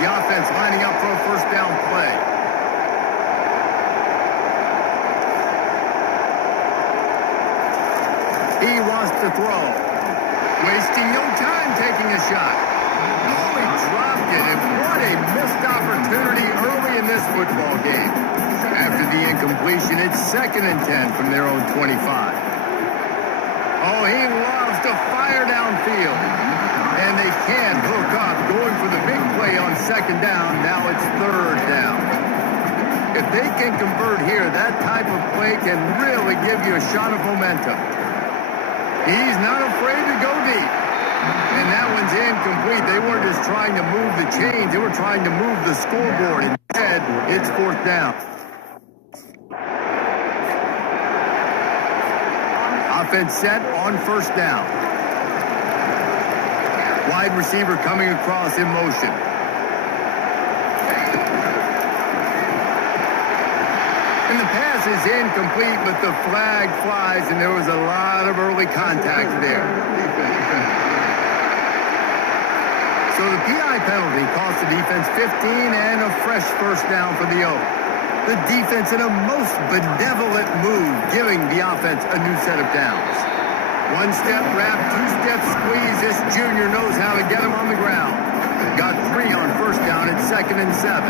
The offense lining up for a first down play. He wants to throw. Wasting no time taking a shot. Oh, he dropped it, and what a missed opportunity early in this football game. After the incompletion, it's 2nd and 10 from their own 25. Oh, he loves to fire downfield. And they can't hook up, going for the big play on 2nd down. Now it's 3rd down. If they can convert here, that type of play can really give you a shot of momentum. He's not afraid to go deep. And that one's incomplete. They weren't just trying to move the chains. They were trying to move the scoreboard. Instead, it's 4th down. Offense set on 1st down. Wide receiver coming across in motion. And the pass is incomplete, but the flag flies, and there was a lot of early contact there. So the PI penalty cost the defense 15 and a fresh first down for the Oak. The defense in a most benevolent move, giving the offense a new set of downs. 1-step wrap, 2-step squeeze. This junior knows how to get him on the ground. Got 3 on first down at 2nd and 7.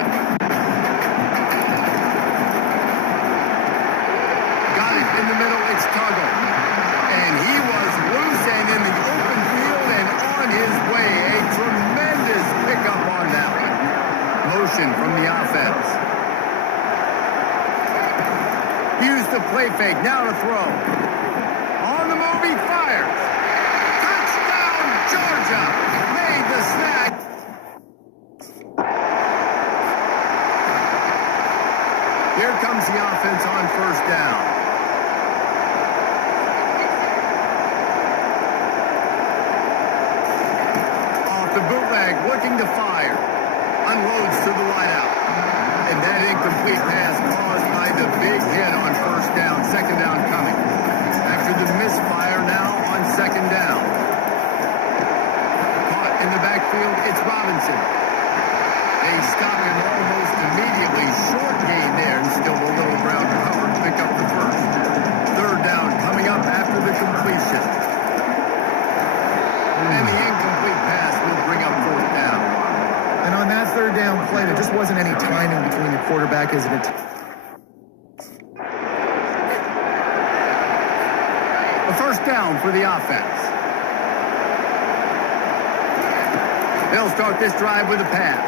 Got it in the middle, it's Tuggle. And he was loose and in the open field and on his way. A tremendous pickup on that one. Motion from the offense. Use the play fake, now to throw. On the move, he fires. Touchdown, Georgia. Made the snag. Here comes the offense on first down. Off the bootleg, looking to fire. Unloads to the wideout. And that incomplete pass caused by the big hit on first down. 2nd down coming. After the misfire, now on 2nd down. Caught in the backfield, it's Robinson. They stop him almost immediately. Short gain there, and still a little ground to cover to pick up the first. 3rd down coming up after the completion. And the incomplete pass will bring up 4th down. And on that 3rd down play, there just wasn't any timing between the quarterback as it. A first down for the offense. They'll start this drive with a pass.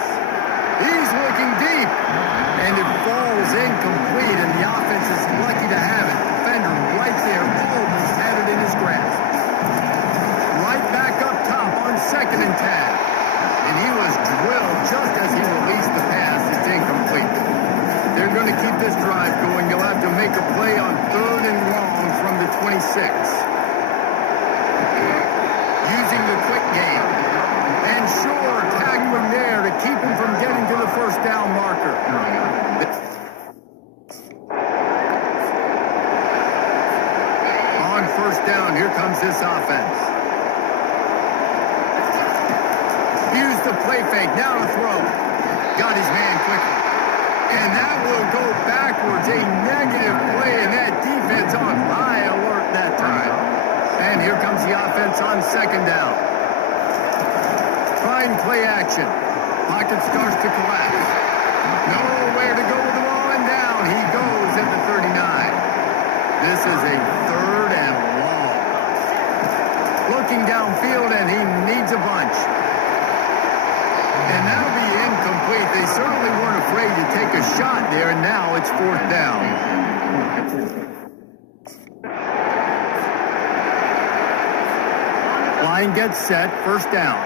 He's looking deep, and it falls incomplete, and the offense is lucky to have it. Defender right there, almost had it in his grasp. Right back up top on 2nd and 10. And he was drilled just as he released the pass. It's incomplete. They're going to keep this drive going. You'll have to make a play on 3rd and long from the 26. Using the quick game. And sure, tackling there to keep him from getting to the first down marker. On first down, here comes this offense. Use the play fake, now to throw. Got his man quickly. And that will go backwards. A negative play, and that defense on high alert that time. And here comes the offense on 2nd down. Trying play action. Pocket starts to collapse. Nowhere to go with the ball, and down he goes at the 39. This is a 3rd and long. Looking downfield, and he needs a bunch. And that'll be incomplete. They certainly weren't afraid to take a shot there, and now it's 4th down. Line gets set, first down.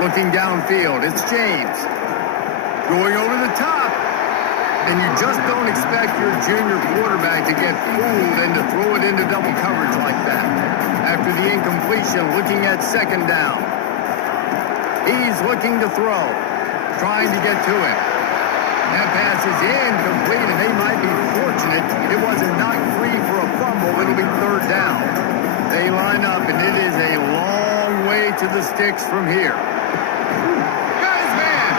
Looking downfield, it's James. Going over the top. And you just don't expect your junior quarterback to get fooled and to throw it into double coverage like that. After the incompletion, looking at 2nd down. He's looking to throw, trying to get to it. That pass is incomplete, and they might be fortunate it wasn't knocked free for a fumble. It'll be 3rd down. They line up, and it is a to the sticks from here. Got his man!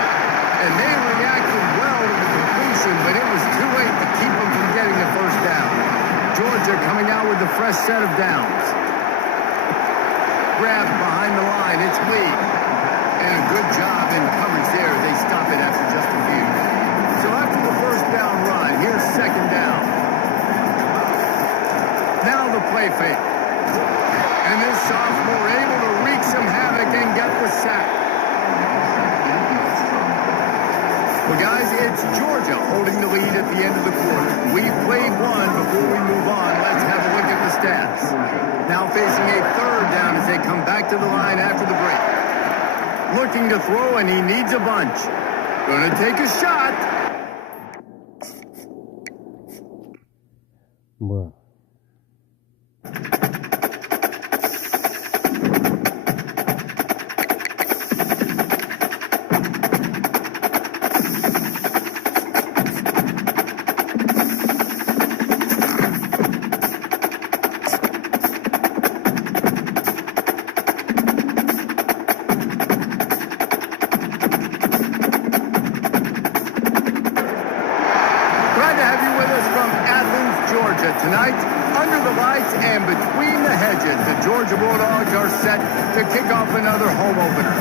And they reacted well to the completion, but it was too late to keep them from getting the first down. Georgia coming out with a fresh set of downs. Grab behind the line, it's Lee. And a good job in coverage there. They stop it after just a few. So after the first down run, here's second down. Now the play fake. And this sophomore able to wreak some havoc and get the sack. Well, guys, it's Georgia holding the lead at the end of the quarter. We've played one. Before we move on, let's have a look at the stats. Now facing a third down as they come back to the line after the break. Looking to throw, and he needs a bunch. Gonna take a shot. Bruh. Tonight, under the lights and between the hedges, the Georgia Bulldogs are set to kick off another home opener.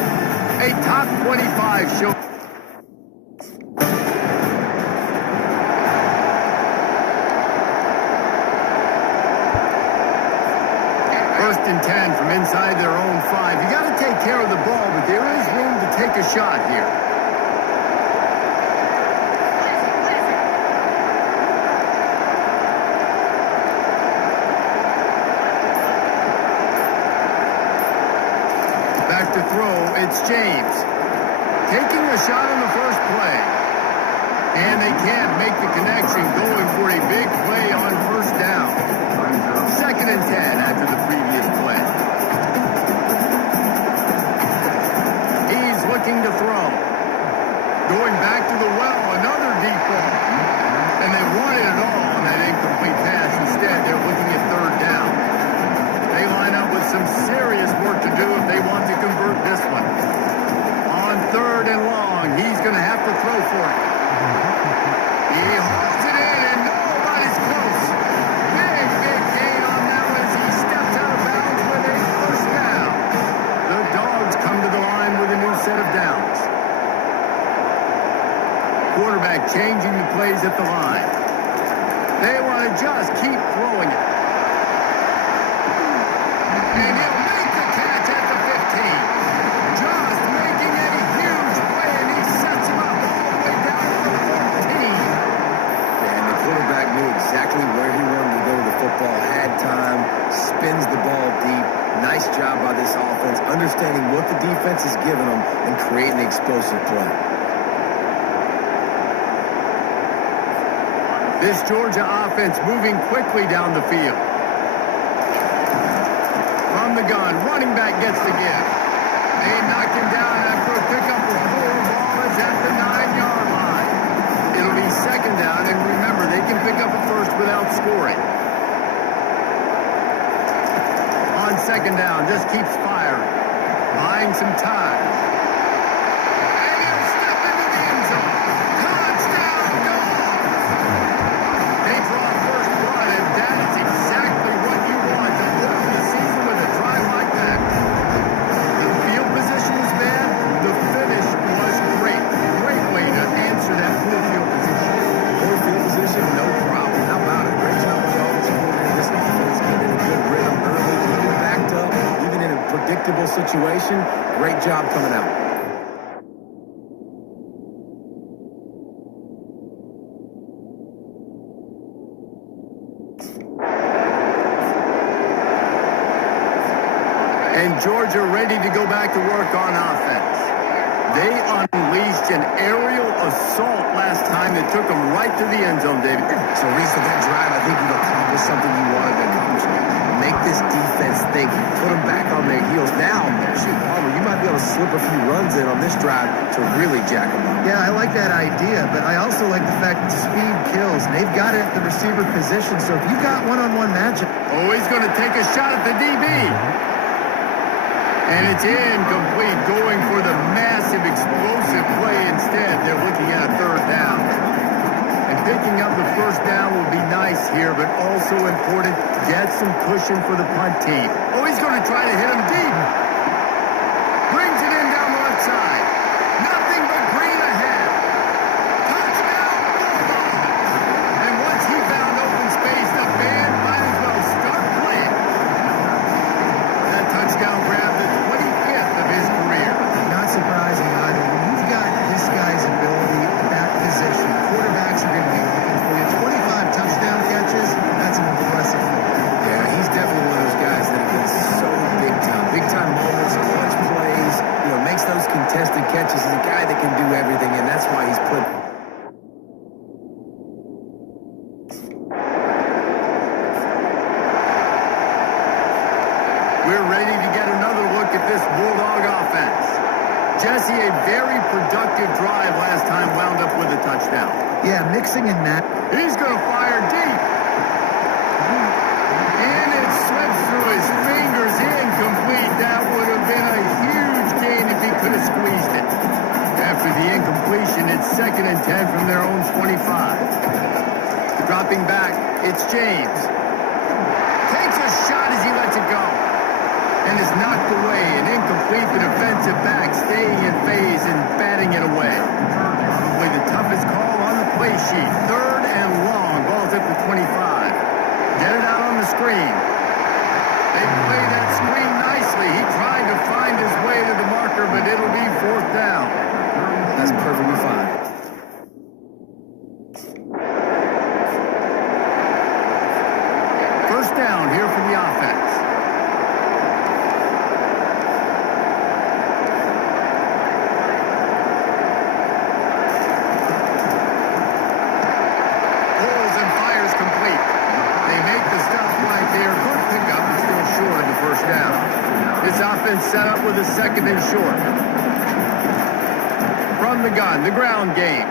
A top 25 show. First and 10 from inside their own 5. You got to take care of the ball, but there is room to take a shot here. To throw, it's James. Taking a shot on the first play. And they can't make the connection, going for a big play on first down. Second and 10 after the previous play. He's looking to throw. Going back to the well, another deep ball. And they wanted it all on that incomplete pass. Instead, they're looking at third down. They line up with some serious work to do if they want to convert this one. On third and long, he's going to have to throw for it. He holds it in, and nobody's close. Big gain on that one as he steps out of bounds with a first down. The Dogs come to the line with a new set of downs. Quarterback changing the plays at the line. They want to just keep throwing it. And he'll make the catch at the 15. Just making a huge play, and he sets him up all the way down to the 14. And the quarterback knew exactly where he wanted to go with the football, had time, spins the ball deep. Nice job by this offense, understanding what the defense is giving them and creating the explosive play. This Georgia offense moving quickly down the field. From the gun, running back gets the give. They knock him down after a pickup of 4. Ball is at the 9-yard line. It'll be second down, and remember, they can pick up a first without scoring. On second down, just keeps firing, buying some time. And he'll step into the end zone. Touchdown, Dogs! They draw first blood, and that is exactly what you want to open the season with a drive like that. The field position was bad. The finish was great. Great way to answer that poor field position. Poor field position, no problem. How about it? Great job with all the coordinator. This offense getting in a good rhythm early, getting backed up, even in a predictable situation. Great job coming out. And Georgia ready to go back to work on offense. They unleashed an aerial assault last time that took them right to the end zone, David. So, Reese, with that drive, I think you've accomplished something you wanted to accomplish. Make this defense think. Put them back on their heels. Now, shoot, Palmer, you might be able to slip a few runs in on this drive to really jack them up. Yeah, I like that idea, but I also like the fact that speed kills, and they've got it at the receiver position, so if you've got one-on-one matchup. Oh, he's going to take a shot at the DB. And it's incomplete, going for the massive explosive play instead. They're looking at a third down. And picking up the first down will be nice here, but also important, get some cushion for the punt team. Oh, he's going to try to hit him deep. Brings it in down the left side. Nothing but green ahead. Touchdown, Bulldogs. And once he found open space, the band might as well start playing. That touchdown grabbed the 25th of his career. Not surprising either. When you've got this guy's ability at that position, quarterbacks are going to be looking for you. 25 touchdown catches, that's an impressive thing. Yeah, he's definitely one of those guys that have been so big time. Big time moments, clutch plays, makes those contested catches. He's a guy that can do everything, and that's why he's put... We're ready to get another look at this Bulldog offense. Jesse, a very productive drive last time, wound up with a touchdown. Yeah, mixing and match. He's going to fire deep. And it slips through his fingers, incomplete. That would have been a huge gain if he could have squeezed it. After the incompletion, it's 2nd and 10 from their own 25. Dropping back, it's James. Takes a shot as he lets it go. And is knocked away and incomplete. The defensive back staying in phase and batting it away. Probably the toughest call on the play sheet. 3rd and long. Ball's at the 25. Get it out on the screen. They play that screen nicely. He tried to find his way to the marker, but it'll be 4th down. That's perfectly fine. First down here for the offense. Pulls and fires complete. They make the stop right there. Good pickup, but still short of the first down. This offense set up with a 2nd and short. From the gun, the ground game.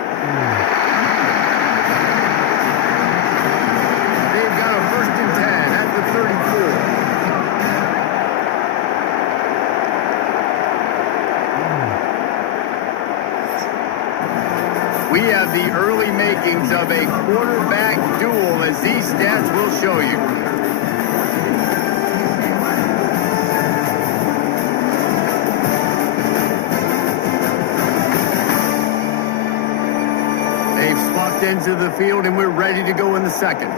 They've got a 1st and 10 at the 34. We have the early makings of a quarterback duel, as these stats will show you. They've swapped into the field, and we're ready to go in the 2nd.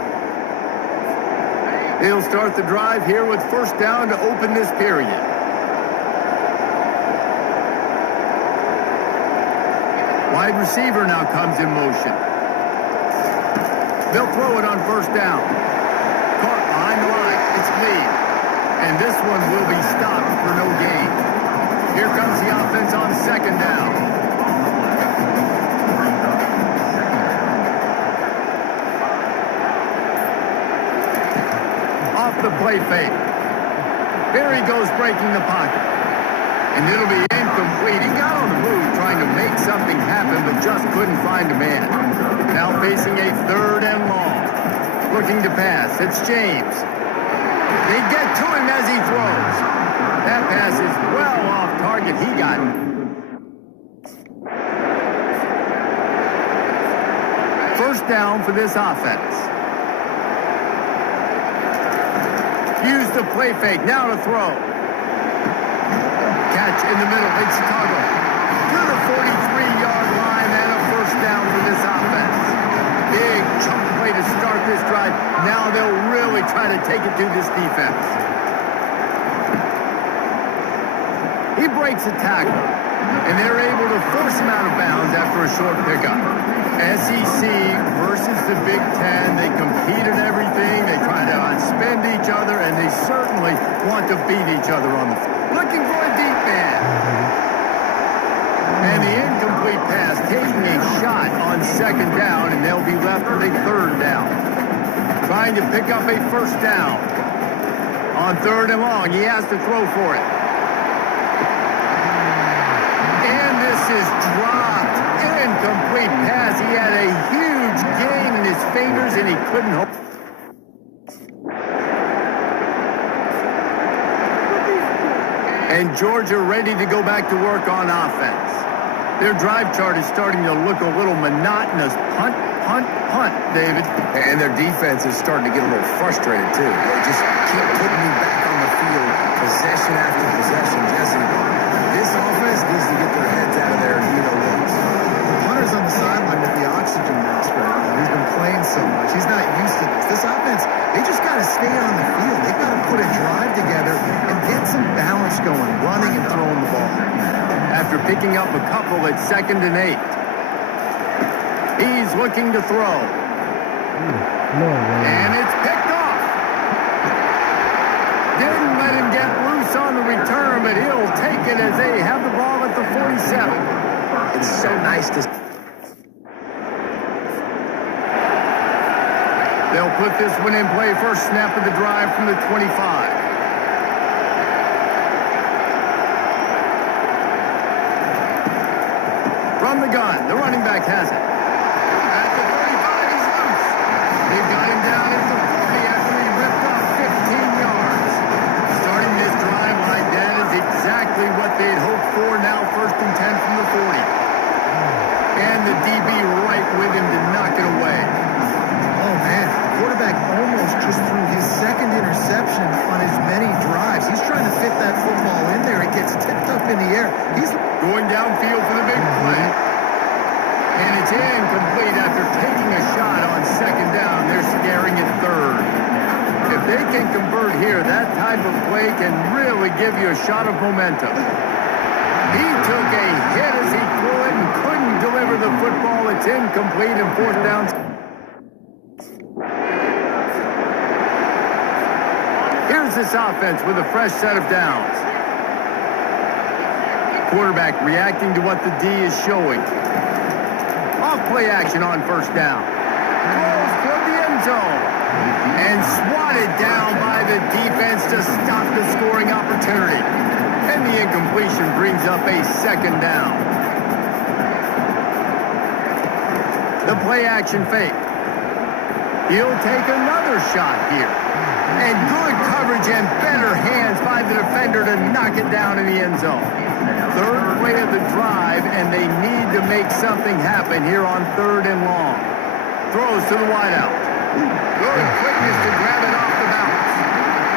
They'll start the drive here with first down to open this period. Wide receiver now comes in motion. They'll throw it on first down. Caught behind the line. It's Lee. And this one will be stopped for no gain. Here comes the offense on 2nd down. Off the play fake. Here he goes, breaking the pocket. And it'll be incomplete. He got on the move trying to make something happen, but just couldn't find a man. Now facing a 3rd and long. Looking to pass. It's James. They get to him as he throws. That pass is well off target. He got it. First down for this offense. Use the play fake. Now to throw. Catch in the middle. Lake Chicago. To the 43-yard line and a first down for this offense. Big chunk play to start this drive. Now they'll really try to take it to this defense. He breaks a tackle, and they're able to force him out of bounds after a short pickup. SEC versus the Big Ten. They compete in everything. They try to outspend each other, and they certainly want to beat each other on the field. Looking for a deep man. And the incomplete pass, taking a shot on 2nd down, and they'll be left with a 3rd down. Trying to pick up a first down. On 3rd and long, he has to throw for it. And this is dropped. Incomplete pass. He had a huge gain in his fingers, and he couldn't hold. And Georgia ready to go back to work on offense. Their drive chart is starting to look a little monotonous. Punt, punt, punt, David. And their defense is starting to get a little frustrated, too. They just keep putting me back on the field, possession after possession. Jesse, this offense needs to get their heads out of there and do no works. The punter's on the sideline with the oxygen mask right now. He's been playing so much. He's not used to this. This offense, they just got to stay on the field. They've got to put a drive together and get some balance going, running and throwing the ball. After picking up a couple at 2nd and 8. He's looking to throw. And it's picked off. Didn't let him get loose on the return, but he'll take it as they have the ball at the 47. It's so nice to... They'll put this one in play. First snap of the drive from the 25. From the gun, the running back has it. At the 35, he's loose. They've got him down at the 40 after he ripped off 15 yards. Starting this drive like that is exactly what they'd hoped for. Now 1st and 10 from the 40. And the DB right with him to knock it away. Oh, man. The quarterback almost just threw his 2nd interception on as many drives. He's trying to fit that football in there. It gets tipped up in the air. He's going downfield for the big play. And it's incomplete after taking a shot on 2nd down. They're scaring at 3rd. If they can convert here, that type of play can really give you a shot of momentum. He took a hit as he threw it and couldn't deliver the football. It's incomplete and 4th down. Here's this offense with a fresh set of downs. Quarterback reacting to what the D is showing. Off play action on 1st down. Throws toward the end zone. And swatted down by the defense to stop the scoring opportunity. And the incompletion brings up a 2nd down. The play action fake. He'll take another shot here. And good coverage and better hands by the defender to knock it down in the end zone. 3rd play of the drive, and they need to make something happen here on 3rd and long. Throws to the wideout. Good quickness to grab it off the bounce.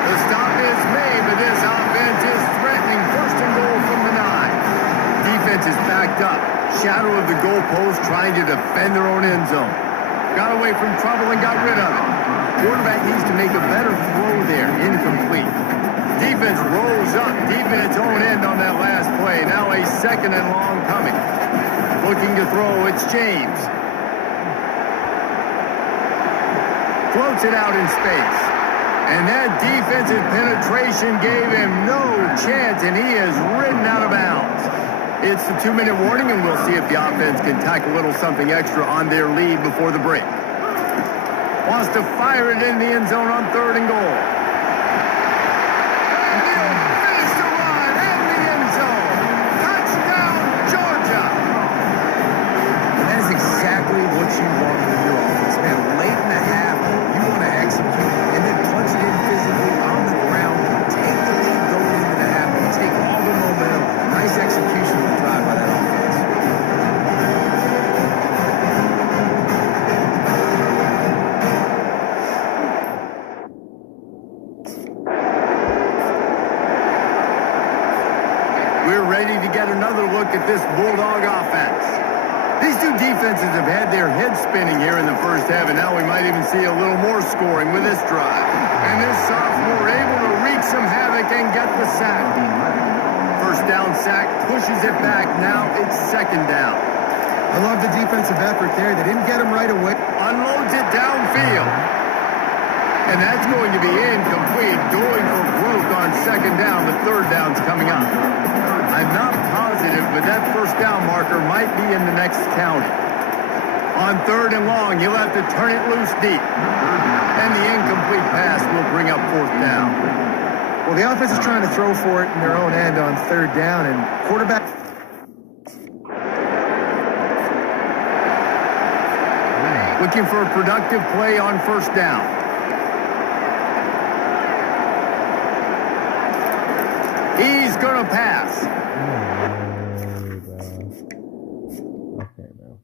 The stop is made, but this offense is threatening 1st and goal from the 9. Defense is backed up. Shadow of the goalpost trying to defend their own end zone. Got away from trouble and got rid of it. Quarterback needs to make a better throw there. Incomplete. Defense rolls up deep in its own end on that last play. Now a 2nd and long coming. Looking to throw, it's James. Floats it out in space. And that defensive penetration gave him no chance, and he is ridden out of bounds. It's the 2-minute warning, and we'll see if the offense can tack a little something extra on their lead before the break. Wants to fire it in the end zone on 3rd and goal. You want with your offense, man. Late in the half, you want to execute and then punch it in physically on the ground. Take the lead going into the half and take all the momentum. Nice execution of the drive by that offense. We're ready to get another look at this Bulldog offense. These two defenses have had their heads spinning here in the 1st half, and now we might even see a little more scoring with this drive. And this sophomore able to wreak some havoc and get the sack. 1st down sack, pushes it back. Now it's 2nd down. I love the defensive effort there. They didn't get him right away. Unloads it downfield. And that's going to be incomplete. Going for broke on 2nd down. The 3rd down's coming up. I'm not positive, but that 1st down marker might be in the next county. On 3rd and long, he'll have to turn it loose deep. And the incomplete pass will bring up 4th down. Well, the offense is trying to throw for it in their own end on 3rd down, and quarterback... Looking for a productive play on 1st down. He's going to pass. Okay, man.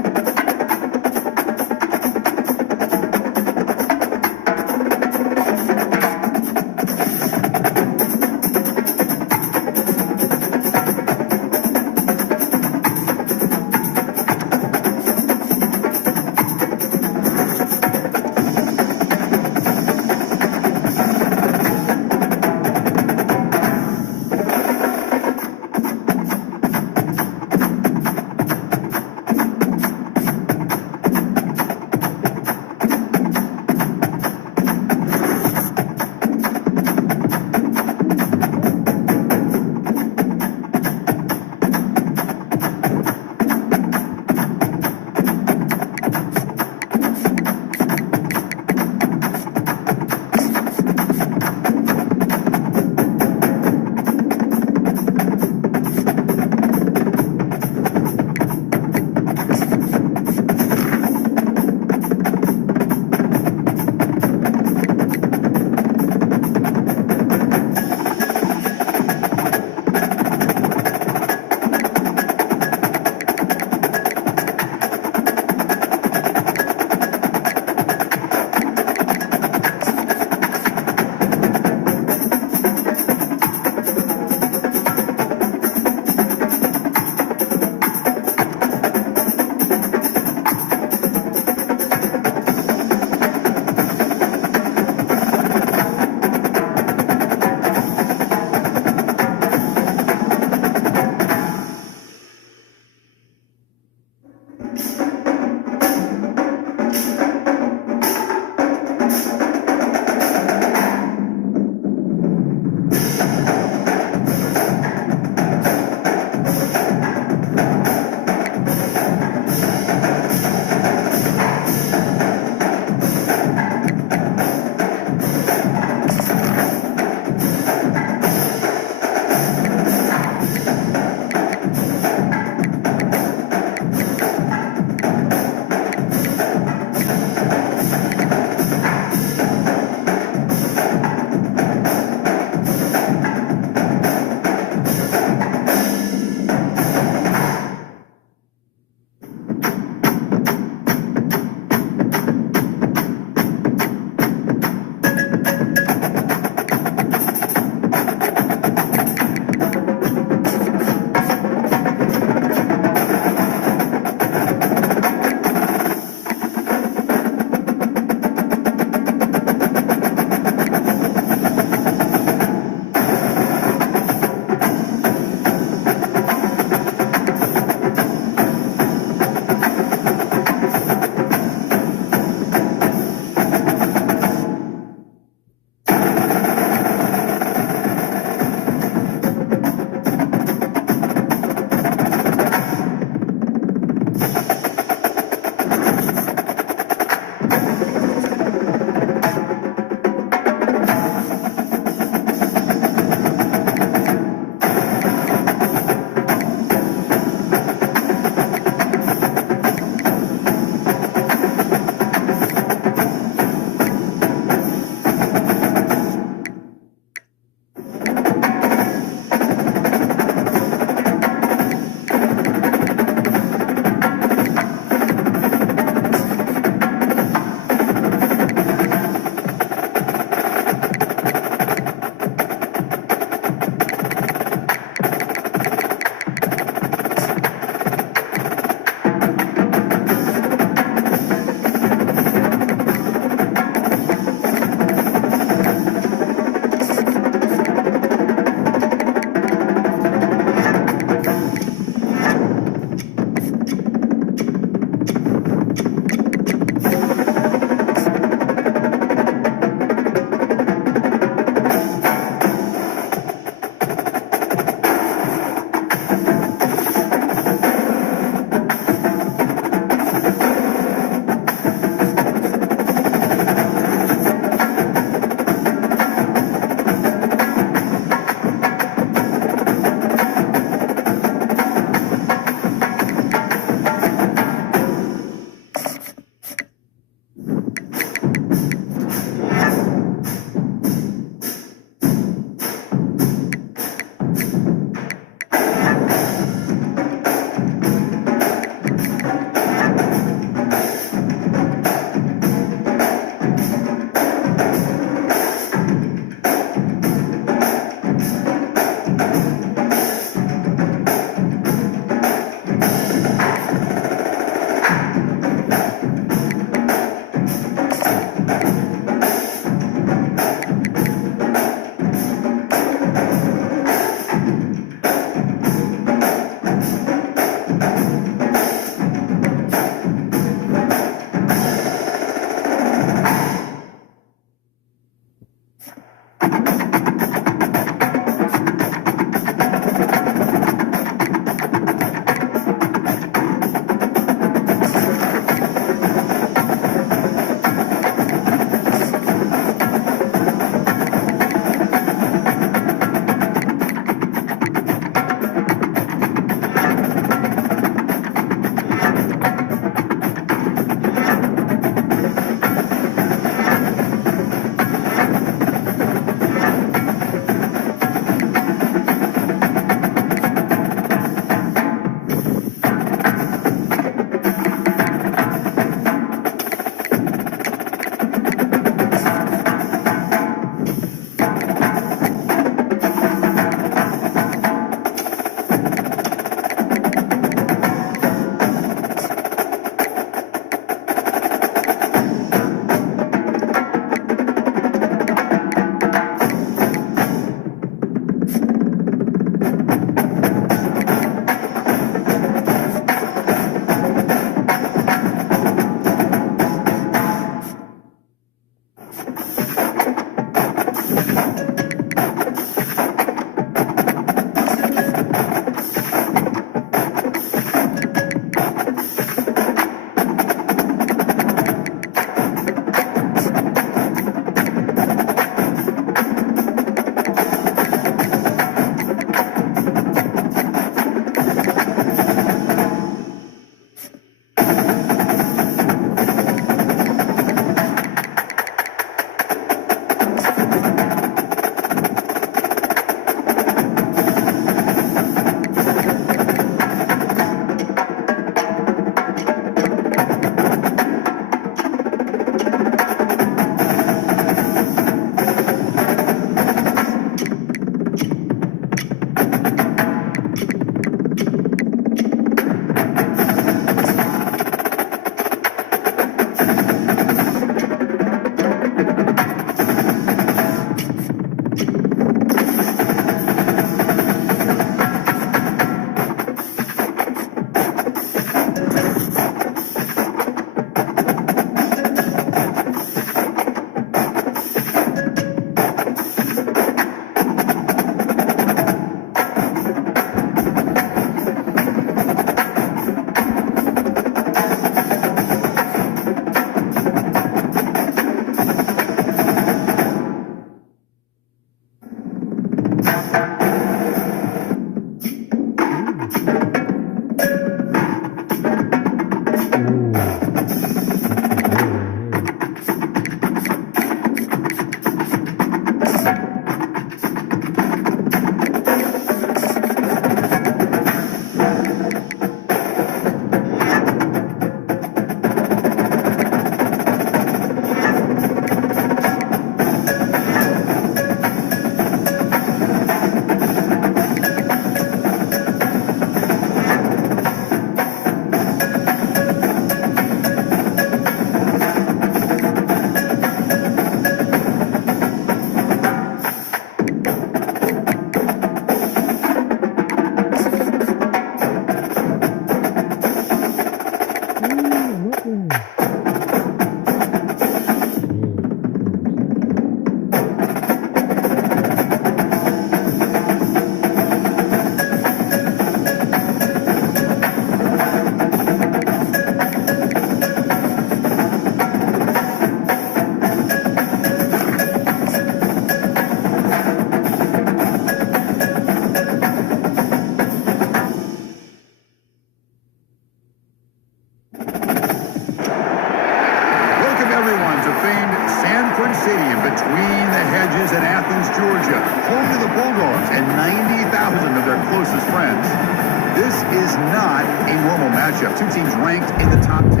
Two teams ranked in the top 10,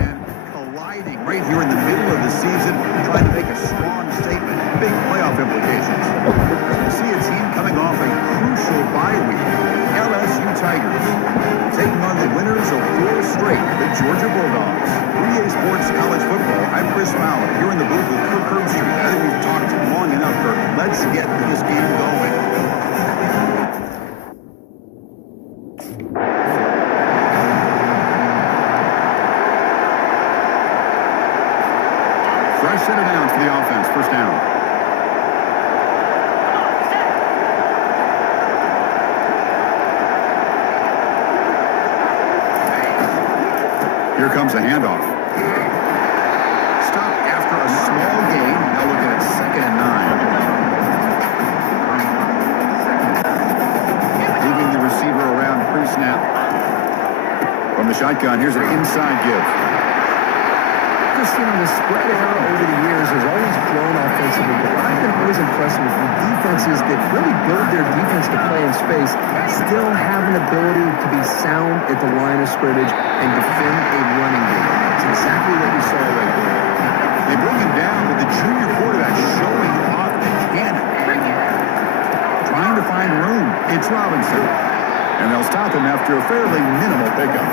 colliding right here in the middle of the season, trying to make a strong statement, big playoff implications. We see a team coming off a crucial bye week, LSU Tigers, taking on the winners of 4 straight, the Georgia Bulldogs. 3A Sports College Football, I'm Chris Fowler, here in the booth with Kirk Herbstreit. I think we've talked long enough, Kirk. Let's get this game going. Fresh set of downs for the offense. First down. Here comes a handoff. Stop after a small gain. Now looking at 2nd and 9. Moving the receiver around pre-snap. From the shotgun, here's an inside give. The spread error over the years has always grown offensively, but I've been always impressed with the defenses that really build their defense to play in space, still have an ability to be sound at the line of scrimmage and defend a running game. That's exactly what we saw right there. They bring him down with the junior quarterback showing off the cannon. Trying to find room. It's Robinson. And they'll stop him after a fairly minimal pickup.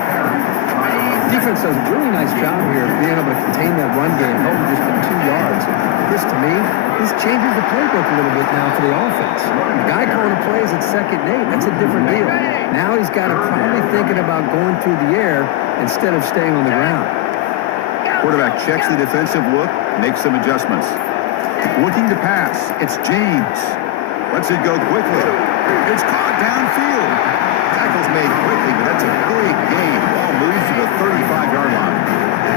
Defense does a really nice job here of being able to contain that run game, held him just for 2 yards. This, to me, this changes the playbook a little bit now for the offense. The guy calling plays at 2nd and 8, that's a different deal. Now he's got to probably thinking about going through the air instead of staying on the ground. Quarterback checks the defensive look, makes some adjustments. Looking to pass, it's James. Lets it go quickly. It's caught downfield. Tackle's made quickly, but that's a big gain. Ball moves to the 35-yard line.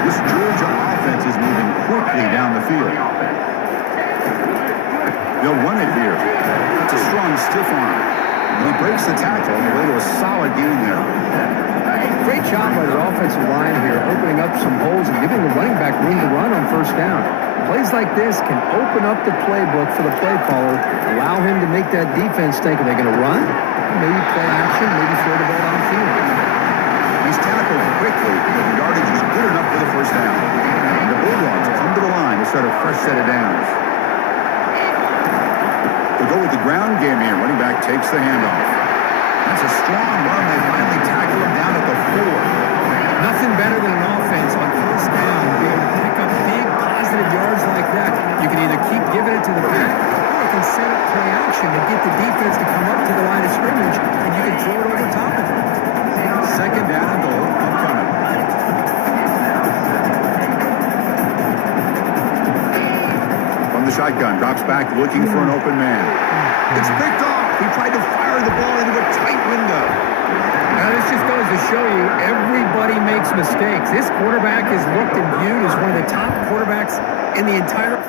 This Georgia offense is moving quickly down the field. They'll run it here. It's a strong stiff arm. He breaks the tackle on the way to a solid gain there. Great job by the offensive line here, opening up some holes and giving the running back room to run on 1st down. Plays like this can open up the playbook for the play caller, allow him to make that defense think, are they going to run? Maybe play action, maybe throw the ball downfield. He's tackled quickly, but the yardage is good enough for the 1st down. And the Bulldogs come to the line to start a fresh set of downs. They'll go with the ground game here. Running back takes the handoff. That's a strong run. They finally tackle him down at the 4. Nothing better than an offense on 1st down, being able to pick up big positive yards like that. You can either keep giving it to the back, or you can set up play action and get the defense to come up to the line of scrimmage, and you can throw it over top of them. 2nd down and goal. Upcoming. From the shotgun, drops back looking for an open man. It's picked off. He tried to fire the ball into a tight window. Now, this just goes to show you everybody makes mistakes. This quarterback is looked and viewed as one of the top quarterbacks in the entire...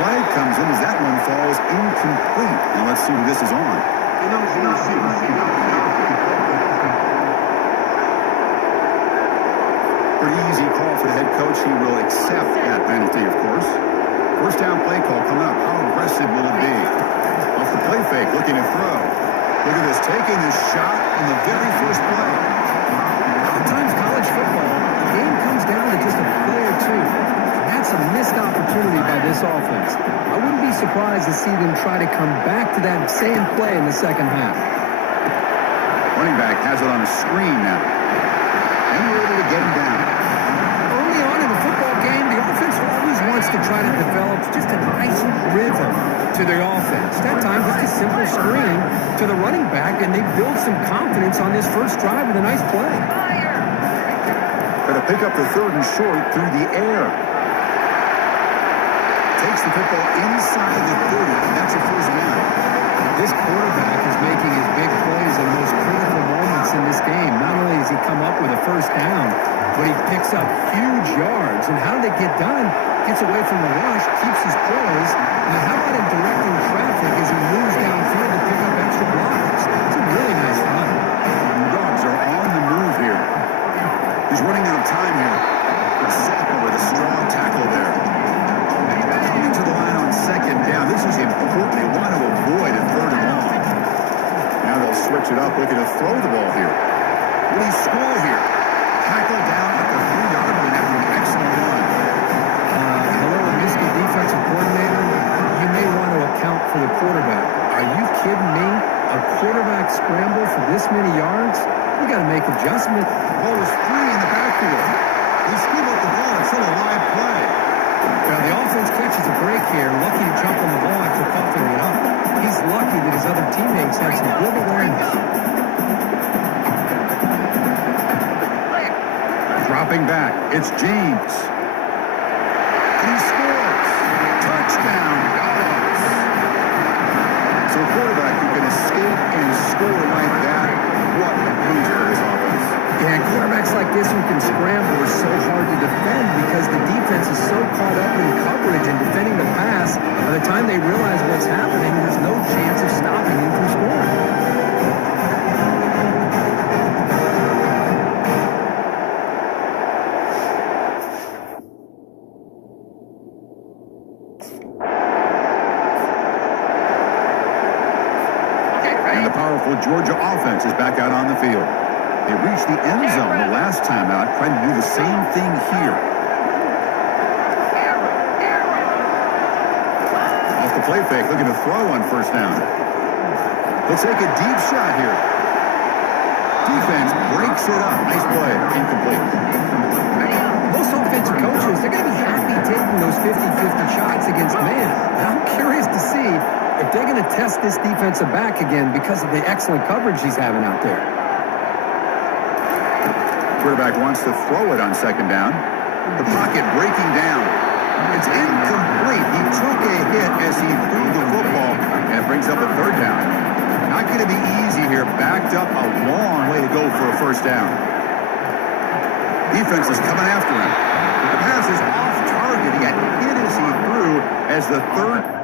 flag comes in as that one falls incomplete. And let's see who this is on. Pretty easy call for the head coach. He will accept that penalty, of course. First down play call coming up. How aggressive will it be? Off the play fake, looking to throw. Look at this, taking this shot in the very first play. Sometimes college football, the game comes down to just a play or two. That's a missed opportunity by this offense. I wouldn't be surprised to see them try to come back to that same play in the second half. Running back has it on a screen now. And we're able to get him down. Early on in the football game, the offense always wants to try to develop just a nice rhythm to their offense. That time, just a simple screen to the running back, and they build some confidence on this first drive with a nice play. Going to pick up the third and short through the air. Takes the football inside the 30, and that's a first down. This quarterback is making his big plays in those critical moments in this game. Not only does he come up with a first down, but he picks up huge yards. And how did they get done? Gets away from the rush, keeps his poise. And how about him directing traffic as he moves downfield to pick up extra blocks? It's a really nice run. The Dogs are on the move here. He's running out of time here. Zappa with a strong tackle there. Coming to the line on second down. This is important. They want to avoid a third and long. Now they'll switch it up, looking to throw the ball here. Will he score here? Tackled down at the 3-yard line after an excellent run. Hello, Mr. Defensive Coordinator. You may want to account for the quarterback. Are you kidding me? A quarterback scramble for this many yards? We got to make adjustment. Ball is free in the backfield. He screwed up the ball. It's still a live play. Now, the offense catches a break here. Lucky to jump on the ball after puffing it up. He's lucky that his other teammates have some good awareness. Dropping back. It's James. He scores. Touchdown, Dogs. So a quarterback who can escape and score like that, what a boost for this offense. Yeah, quarterbacks like this who can scramble are so hard to defend because the defense is so caught up in coverage and defending the pass. By the time they realize what's happening, there's no chance of stopping him from scoring. And the powerful Georgia offense is back out on the field. They reached the end zone the last time out, trying to do the same thing here. Off the play fake, looking to throw on first down. He'll take a deep shot here. Defense breaks it up. Nice play. Incomplete. Most offensive coaches, they're going to be happy taking those 50-50 shots against man. And I'm curious to see if they're going to test this defensive back again because of the excellent coverage he's having out there. Quarterback wants to throw it on second down. The pocket breaking down. It's incomplete. He took a hit as he threw the football, and it brings up a third down. Not going to be easy here. Backed up a long way to go for a first down. Defense is coming after him. The pass is off target. He got hit as he threw as the third.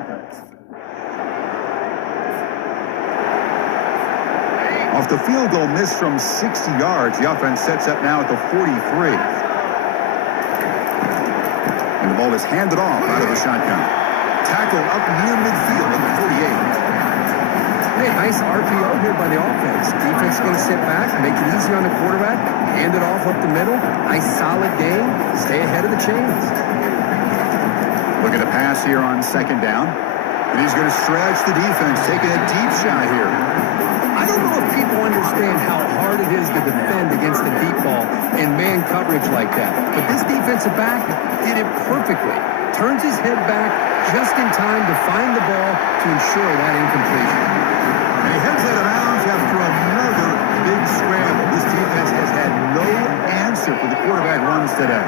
Off the field goal miss from 60 yards. The offense sets up now at the 43. And the ball is handed off out of the shotgun. Tackle up near midfield at the 48. Hey, nice RPO here by the offense. Defense is going to sit back, make it easy on the quarterback, hand it off up the middle. Nice solid game. Stay ahead of the chains. Look at the pass here on second down. And he's going to stretch the defense, taking a deep shot here. I don't know if people understand how hard it is to defend against the deep ball and man coverage like that. But this defensive back did it perfectly. Turns his head back just in time to find the ball to ensure that incompletion. And he heads out of bounds after another big scramble. This defense has had no answer for the quarterback runs today.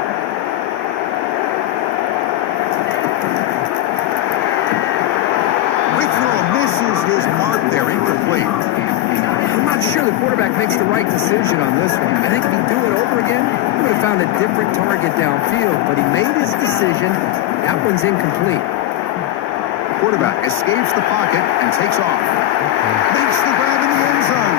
Quick throw misses his mark there, incomplete. I'm not sure the quarterback makes the right decision on this one. I think if he'd do it over again, he would have found a different target downfield, but he made his decision. That one's incomplete. Quarterback escapes the pocket and takes off. Makes the grab in the end zone.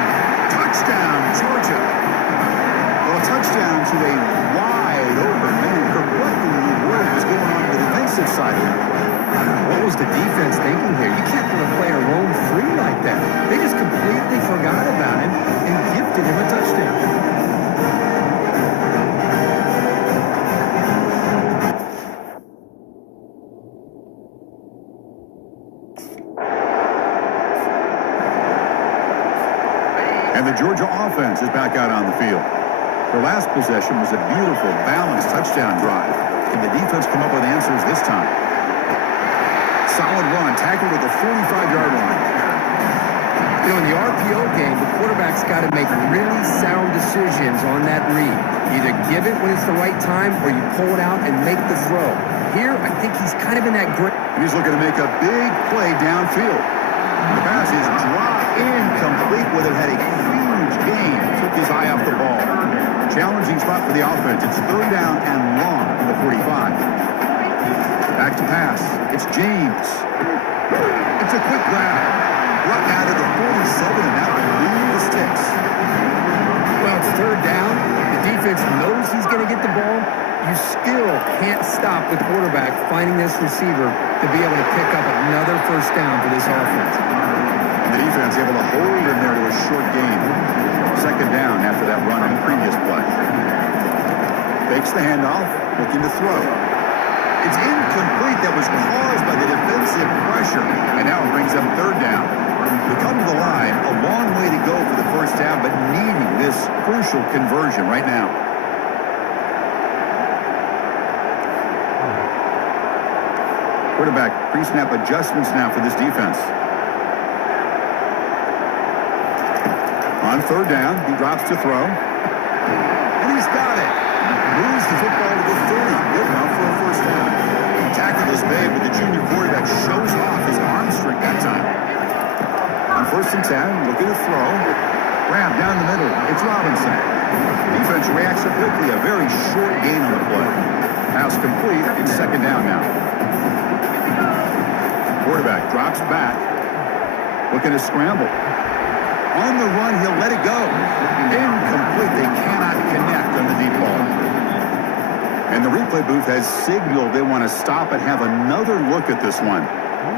Touchdown, Georgia. Well, a touchdown to a wide open man. What in the world was going on the defensive side of it? What was the defense thinking here? You can't let a player roam free like that. They just completely forgot about him and gifted him a touchdown. And the Georgia offense is back out on the field. Their last possession was a beautiful, balanced touchdown drive. Can the defense come up with answers this time? Solid run, tackled at the 45-yard line. You know, in the RPO game, the quarterback's got to make really sound decisions on that read. Either give it when it's the right time or you pull it out and make the throw. Here, I think he's kind of in that grit. He's looking to make a big play downfield. The pass is dropped incomplete with it. Had a huge gain. Took his eye off the ball. Challenging spot for the offense. It's third down and long from the 45. Back to pass. It's James. It's a quick grab. Right out of the 47, and that will lead the sticks. Well, it's third down. The defense knows he's going to get the ball. You still can't stop the quarterback finding this receiver to be able to pick up another first down for this offense. And the defense able to hold him there to a short gain. Second down after that run on the previous play. Fakes the handoff, looking to throw. It's incomplete. That was caused by the defensive pressure. And now it brings them third down. We come to the line, a long way to go for the first down, but needing this crucial conversion right now. Quarterback pre-snap adjustments now for this defense. On third down, he drops to throw. And he's got it. Moves the football to the 30. Good enough for a first down. Tackle is made, but the junior quarterback shows off his arm strength that time. On first and 10, looking to throw. Grab down the middle. It's Robinson. Defense reacts quickly. A very short gain on the play. Pass complete. It's second down now. Quarterback drops back. Looking to scramble. On the run, he'll let it go. Incomplete. They cannot connect on the deep ball. And the replay booth has signaled they want to stop and have another look at this one.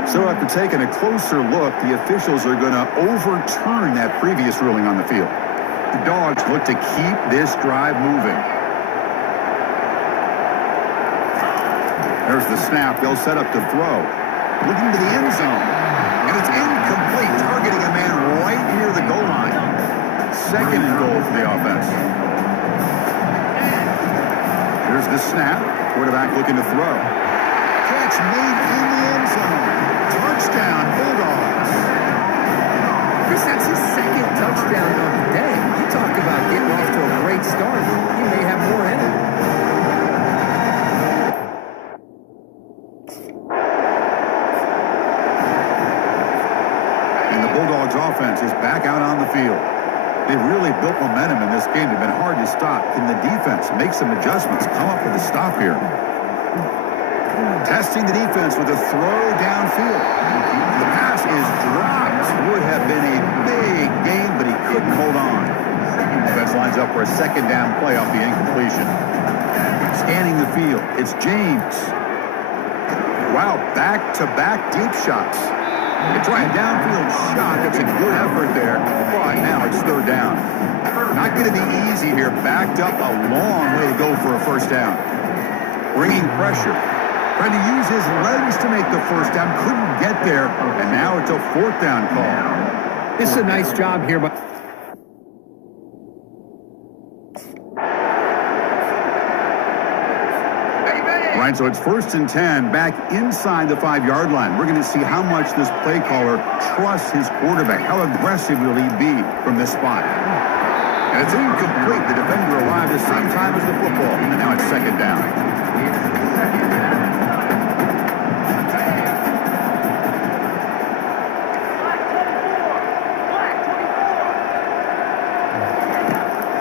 So after taking a closer look, the officials are going to overturn that previous ruling on the field. The Dogs look to keep this drive moving. There's the snap. They'll set up to throw. Looking to the end zone. And it's incomplete, targeting a man right near the goal line. Second and goal for the offense. Here's the snap. Quarterback looking to throw. Catch made in the end zone. Touchdown, Bulldogs. Chris, that's his second touchdown of the day. You talk about getting off to a great start. He may have more in it. And the Bulldogs offense is back out on the field. They've really built momentum in this game. They've been hard to stop. Can the defense make some adjustments? Come up with a stop here. Testing the defense with a throw downfield. The pass is dropped. Would have been a big gain, but he couldn't hold on. Defense lines up for a second down play off the incompletion. Scanning the field. It's James. Wow, back-to-back deep shots. They try a downfield shot. That's a good effort there. But now it's third down. Not going to be easy here. Backed up a long way to go for a first down. Bringing pressure. Trying to use his legs to make the first down. Couldn't get there. And now it's a fourth down call. This is a nice job here, but Right, so it's first and 10 back inside the 5-yard line. We're going to see how much this play caller trusts his quarterback. How aggressive will he be from this spot? And it's incomplete. The defender arrived at the same time as the football. And now it's second down.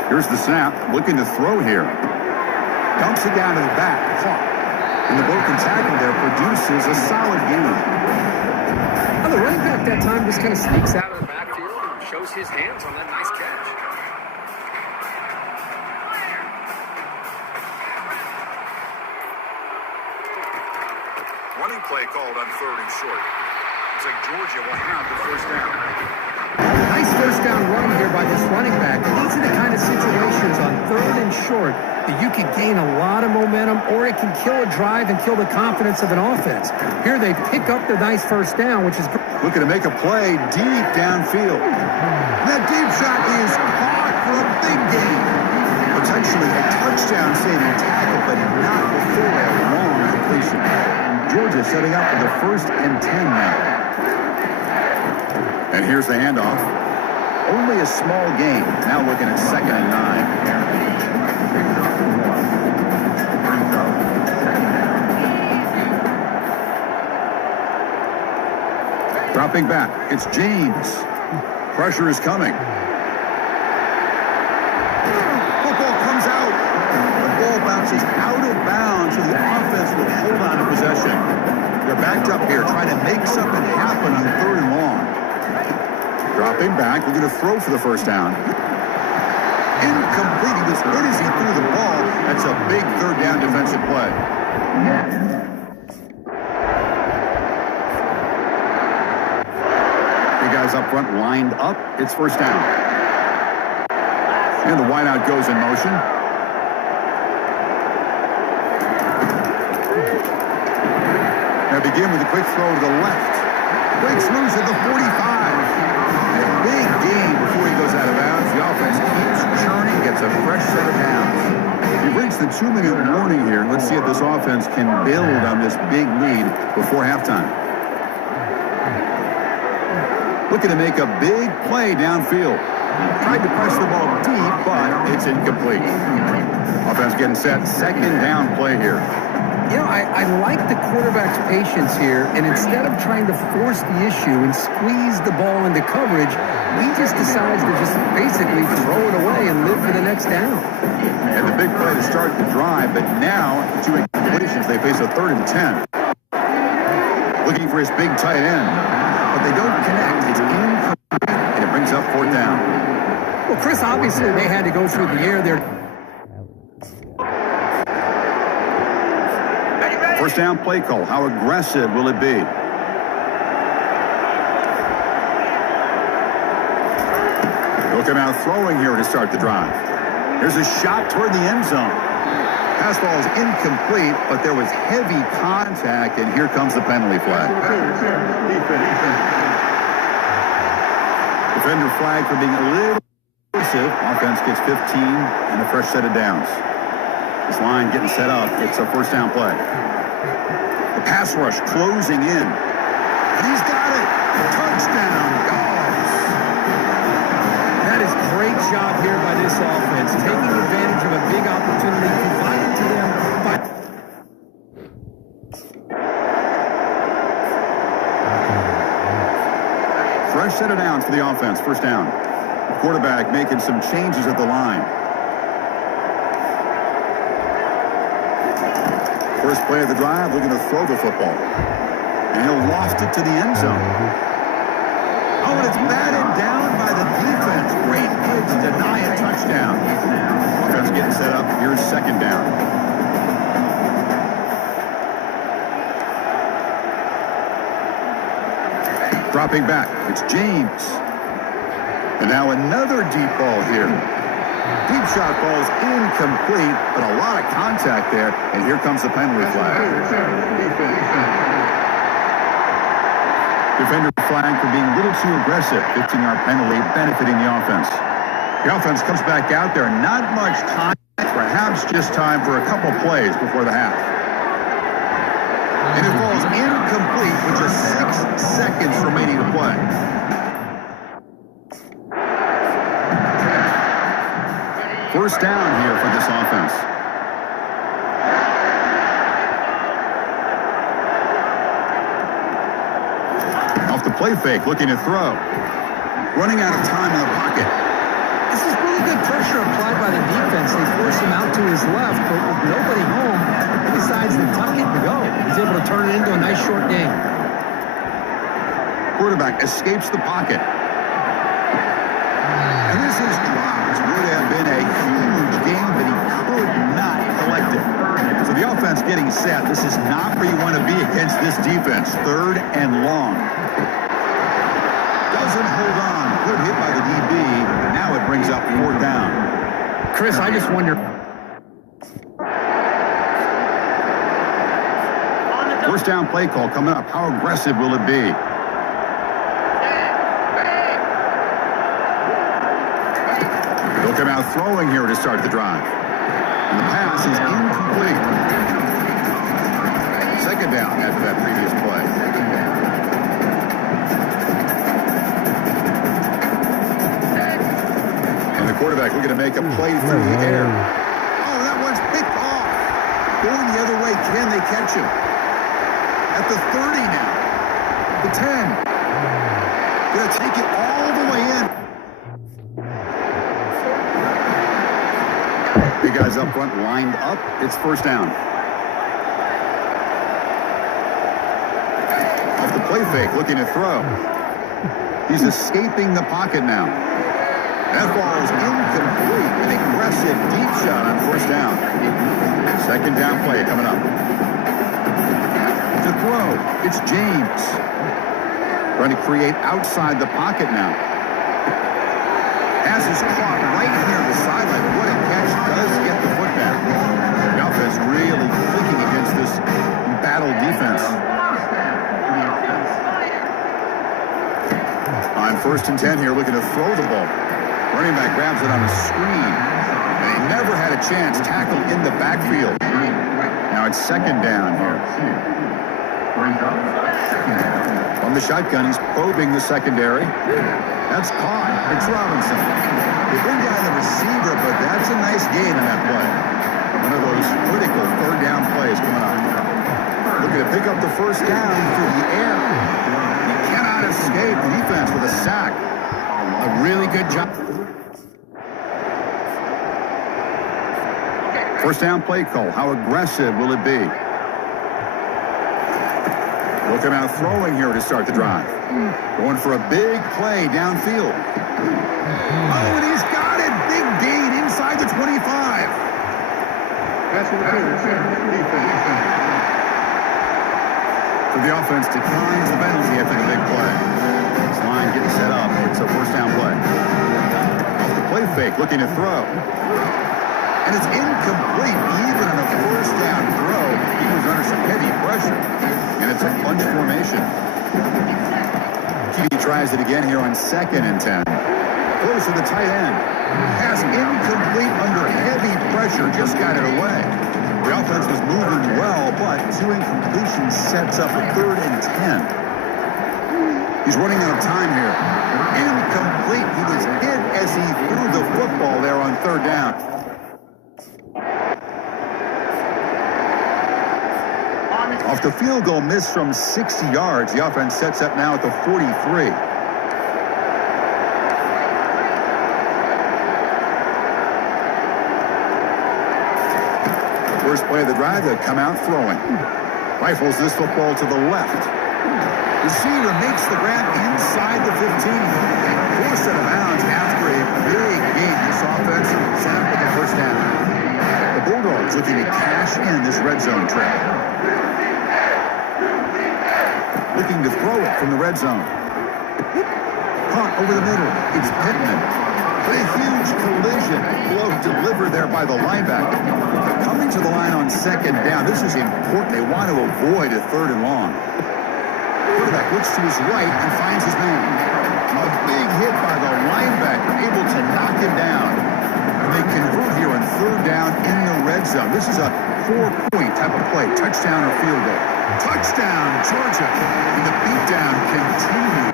Here's the snap. Looking to throw here. Dumps it down to the back. Caught. And the broken tackle there produces a solid gain. the running back that time just kind of sneaks out of the backfield and shows his hands on that nice catch. Running play called on 3rd and short. Looks like Georgia will have the first down. Nice first down run here by this running back. And these are the kind of situations on 3rd and short that you can gain a lot of momentum, or it can kill a drive and kill the confidence of an offense. Here they pick up the nice first down, which is great. Looking to make a play deep downfield. That deep shot is caught for a big gain. Potentially a touchdown-saving tackle, but not before a long completion. Georgia setting up for the 1st and 10 now. And here's the handoff. Only a small gain. Now looking at 2nd and 9. Dropping back, it's James. Pressure is coming. Football comes out. The ball bounces out of bounds, so the offense will hold on to possession. They're backed up here, trying to make something happen on 3rd and long. Dropping back, we're going to throw for the first down. Incomplete. He was hit as he threw the ball. That's a big 3rd down defensive play. Guys up front lined up. It's first down. And the wideout goes in motion. Now begin with a quick throw to the left. Breaks loose at the 45. A big gain before he goes out of bounds. The offense keeps churning, gets a fresh set of downs. We've reached the 2-minute warning here. Let's see if this offense can build on this big lead before halftime. Looking to make a big play downfield. Tried to press the ball deep, but it's incomplete. Offense getting set. 2nd down play here. You know, I like the quarterback's patience here, and instead of trying to force the issue and squeeze the ball into coverage, he just decides to just basically throw it away and live for the next down. And the big play to start the drive, but now, 2 incompletions, they face a 3rd and 10. Looking for his big tight end. But they don't connect. It's incomplete, and it brings up 4th down. Well, Chris, obviously they had to go through the air there. First down play call. How aggressive will it be? Looking out throwing here to start the drive. Here's a shot toward the end zone. Pass ball is incomplete, but there was heavy contact, and here comes the penalty flag. Defender flag for being a little aggressive. Offense gets 15 and a fresh set of downs. This line getting set up. It's a first down play. The pass rush closing in. And he's got it. Touchdown, Dogs. That is great job here by this offense, taking advantage of a big opportunity provided to them by... Fresh set of downs for the offense. First down. The quarterback making some changes at the line. First play of the drive, looking to throw the football. And he'll loft it to the end zone. Oh, and it's batted down by the defense. Great hit to deny a touchdown. Offense getting set up. Here's 2nd down. Dropping back, it's James. And now another deep ball here. Deep shot ball is incomplete, but a lot of contact there, and here comes the penalty flag. Defender flag for being a little too aggressive. 15-yard penalty benefiting the offense. The offense comes back out there. Not much time, perhaps just time for a couple plays before the half. And it falls incomplete with just 6 seconds remaining to play. First down here for this offense. Off the play fake, looking to throw. Running out of time in the pocket. This is really good pressure applied by the defense. They force him out to his left, but with nobody home, he decides to tuck it and go. He's able to turn it into a nice short game. quarterback escapes the pocket. And this is dropped. Would have been a huge game, but he could not collect it. So the offense getting set. This is not where you want to be against this defense. 3rd and long. Doesn't hold on. Good hit by the DB. Now it brings up 4th down. Chris, I just wonder. First down play call coming up. How aggressive will it be? They'll come out throwing here to start the drive. And the pass is incomplete. 2nd down after that previous play. And the quarterback looking to make a play through the air. Oh, that one's picked off. Going the other way. Can they catch him? At the 30 now. The 10. Going to take it all the way in. Big guys up front lined up. It's 1st down. Off the play fake, looking to throw. He's escaping the pocket now. That ball is incomplete. An aggressive deep shot on 1st down. 2nd down play coming up. To throw, it's James. Trying to create outside the pocket now. Pass is caught right near the sideline. What a catch. Does get the foot back. The offense really clicking against this battle defense. On 1st and 10 here, looking to throw the ball. Running back grabs it on a screen. And he never had a chance. Tackled in the backfield. Now it's 2nd down here. From the shotgun, he's probing the secondary. That's caught. It's Robinson. They bring down the receiver, but that's a nice gain in that play. One of those critical 3rd down plays coming up. Looking to pick up the 1st down through the air. He cannot escape defense with a sack. A really good job. 1st down play call. How aggressive will it be? Looking out throwing here to start the drive. Going for a big play downfield. Oh, and he's got it. Big gain inside the 25. So the offense declines the penalty after the big play. This line getting set up. It's a 1st down play. Off the play fake, looking to throw. And it's incomplete. Even on a 1st down throw, he was under some heavy pressure. And it's a bunch formation. TD tries it again here on 2nd and 10. Close to the tight end. Pass incomplete under heavy pressure. Just got it away. The offense was moving well, but 2 incompletions sets up a 3rd and 10. He's running out of time here. Incomplete. He was hit as he threw the football there on 3rd down. Off the field goal miss from 60 yards. The offense sets up now at the 43. First play of the drive, they come out throwing. Rifles this football to the left. Receiver makes the grab inside the 15. Forced out of bounds after a big gain. This offense set up with the 1st down. The Bulldogs looking to cash in this red zone trap. Looking to throw it from the red zone. Caught over the middle. It's Pittman. A huge collision blow delivered there by the linebacker. Coming to the line on 2nd down. This is important. They want to avoid a 3rd and long. Quarterback looks to his right and finds his man. A big hit by the linebacker, able to knock him down. And they convert here on 3rd down in the red zone. This is a 4-point type of play. Touchdown or field goal. Touchdown, Georgia. And the beatdown continues.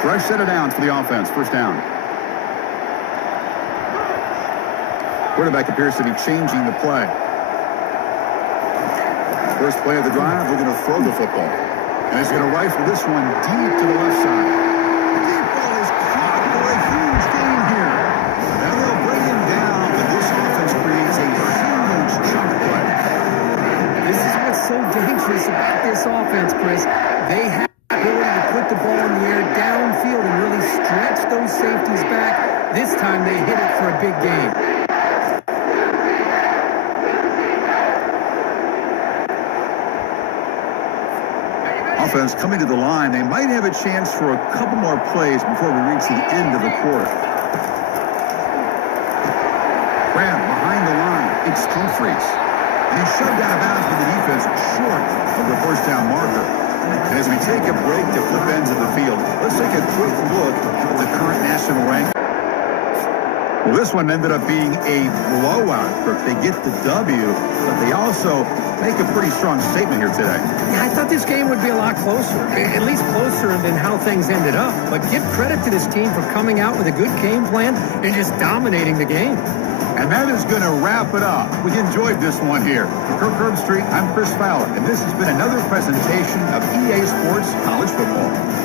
Fresh set of downs for the offense. 1st down. Quarterback appears to be changing the play. First play of the drive, we're going to throw the football. And he's going to rifle this one deep to the left side. The deep ball is caught for a huge gain here. Now they'll bring him down, but this offense creates a huge got this offense, Chris. They have the ability to put the ball in the air downfield and really stretch those safeties back. This time they hit it for a big gain. Offense coming to the line. They might have a chance for a couple more plays before we reach the end of the quarter. Graham behind the line. It's Humphries. And he's shoved out of bounds with the defense short of the first down marker. And as we take a break to flip ends of the field, let's take a quick look at the current national rank. Well, this one ended up being a blowout. They get the W, but they also make a pretty strong statement here today. Yeah, I thought this game would be a lot closer, at least closer than how things ended up. But give credit to this team for coming out with a good game plan and just dominating the game. And that is going to wrap it up. We enjoyed this one here. For Kirk Herbstreit, I'm Chris Fowler, and this has been another presentation of EA Sports College Football.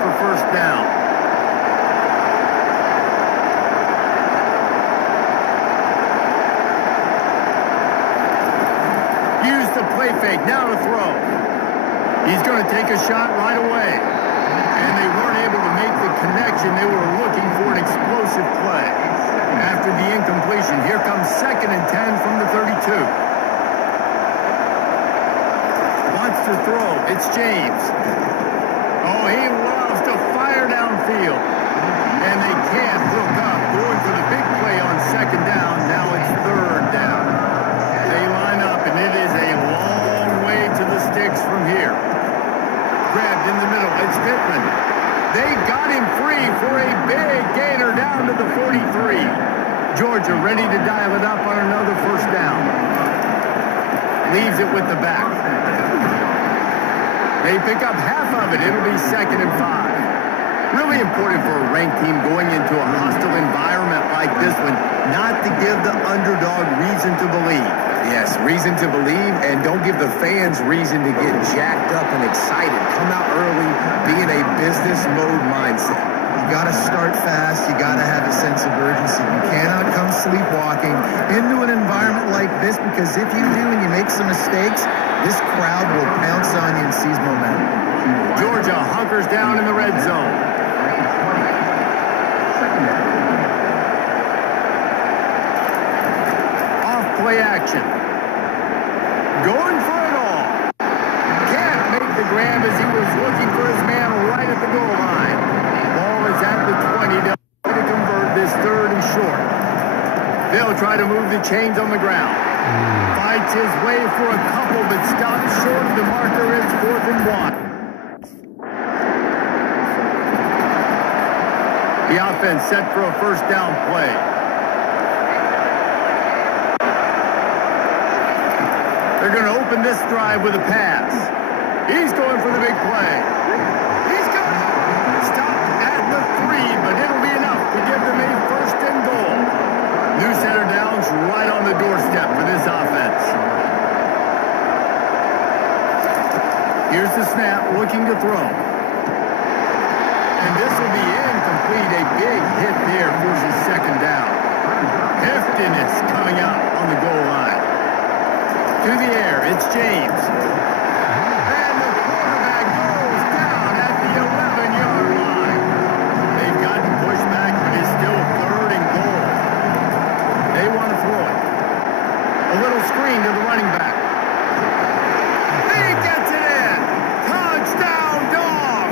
for first down. Use the play fake, now to throw. He's going to take a shot right away. And they weren't able to make the connection. They were looking for an explosive play. After the incompletion, here comes 2nd and 10 from the 32. Wants to throw. It's James. Oh, he loves to fire downfield. And they can't hook up. Going for the big play on 2nd down. Now it's 3rd down. They line up, and it is a long way to the sticks from here. Grabbed in the middle. It's Pittman. They got him free for a big gainer down to the 43. Georgia ready to dial it up on another first down. Leaves it with the back. They pick up half of it. It'll be 2nd and 5. Really important for a ranked team going into a hostile environment like this one, not to give the underdog reason to believe. Yes, reason to believe, and don't give the fans reason to get jacked up and excited. Come out early, be in a business mode mindset. You got to start fast. You got to have a sense of urgency. You cannot come sleepwalking into an environment like this, because if you do and you make some mistakes, this crowd will pounce on you and seize momentum. Georgia hunkers down in the red zone. Off play action. Going for it all. Can't make the grab as he was looking for his man right at the goal line. Ball is at the 20. They'll try to convert this 3rd and short. They'll try to move the chains on the ground. Fights his way for a couple, but stops short of the marker. It's 4th and 1. The offense set for a first down play. They're going to open this drive with a pass. He's going for the big play. He's got it. Stopped at the 3, but it'll be enough to give them a 1st and goal. New center downs right on the doorstep for this offense. Here's the snap, looking to throw. And this will be incomplete. A big hit there forces 2nd down. Hefton is coming out on the goal line. To the air, it's James. And the quarterback goes down at the 11-yard line. They've gotten pushed back, but it's still 3rd and goal. They want to throw it. A little screen to the running back. He gets it in. Touchdown, Dog.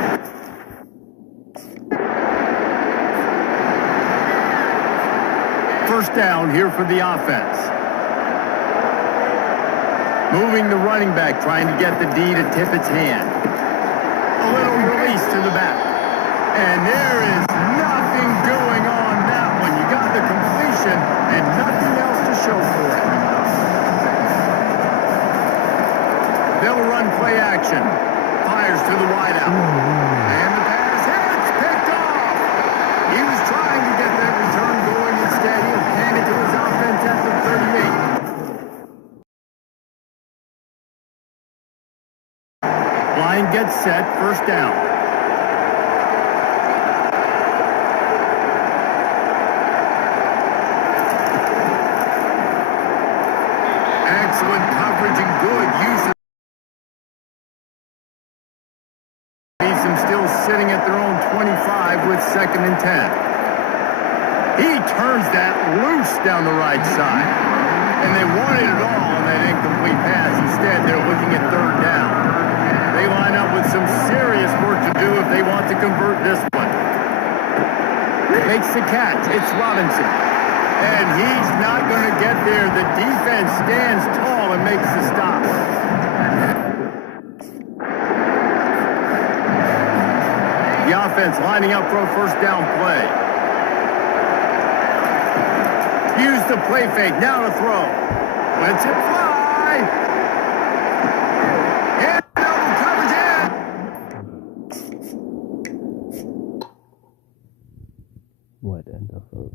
First down here for the offense. Moving the running back, trying to get the D to tip its hand. A little release to the back. And there is nothing going on that one. You got the completion and nothing else to show for it. They'll run play action. Fires to the wideout. And the pass hits, picked off. He was trying to get that return going instead. He'll hand it to his offense at the 38. Line gets set, first down. Excellent coverage and good use of leaves them still sitting at their own 25 with 2nd and 10. He turns that loose down the right side. And they wanted it all on that incomplete pass. Instead, they're looking at 3rd down. They line up with some serious work to do if they want to convert this one. Makes the catch. It's Robinson. And he's not going to get there. The defense stands tall and makes the stop. The offense lining up for a first down play. Use the play fake. Now to throw. Lets it fly. What in the fuck?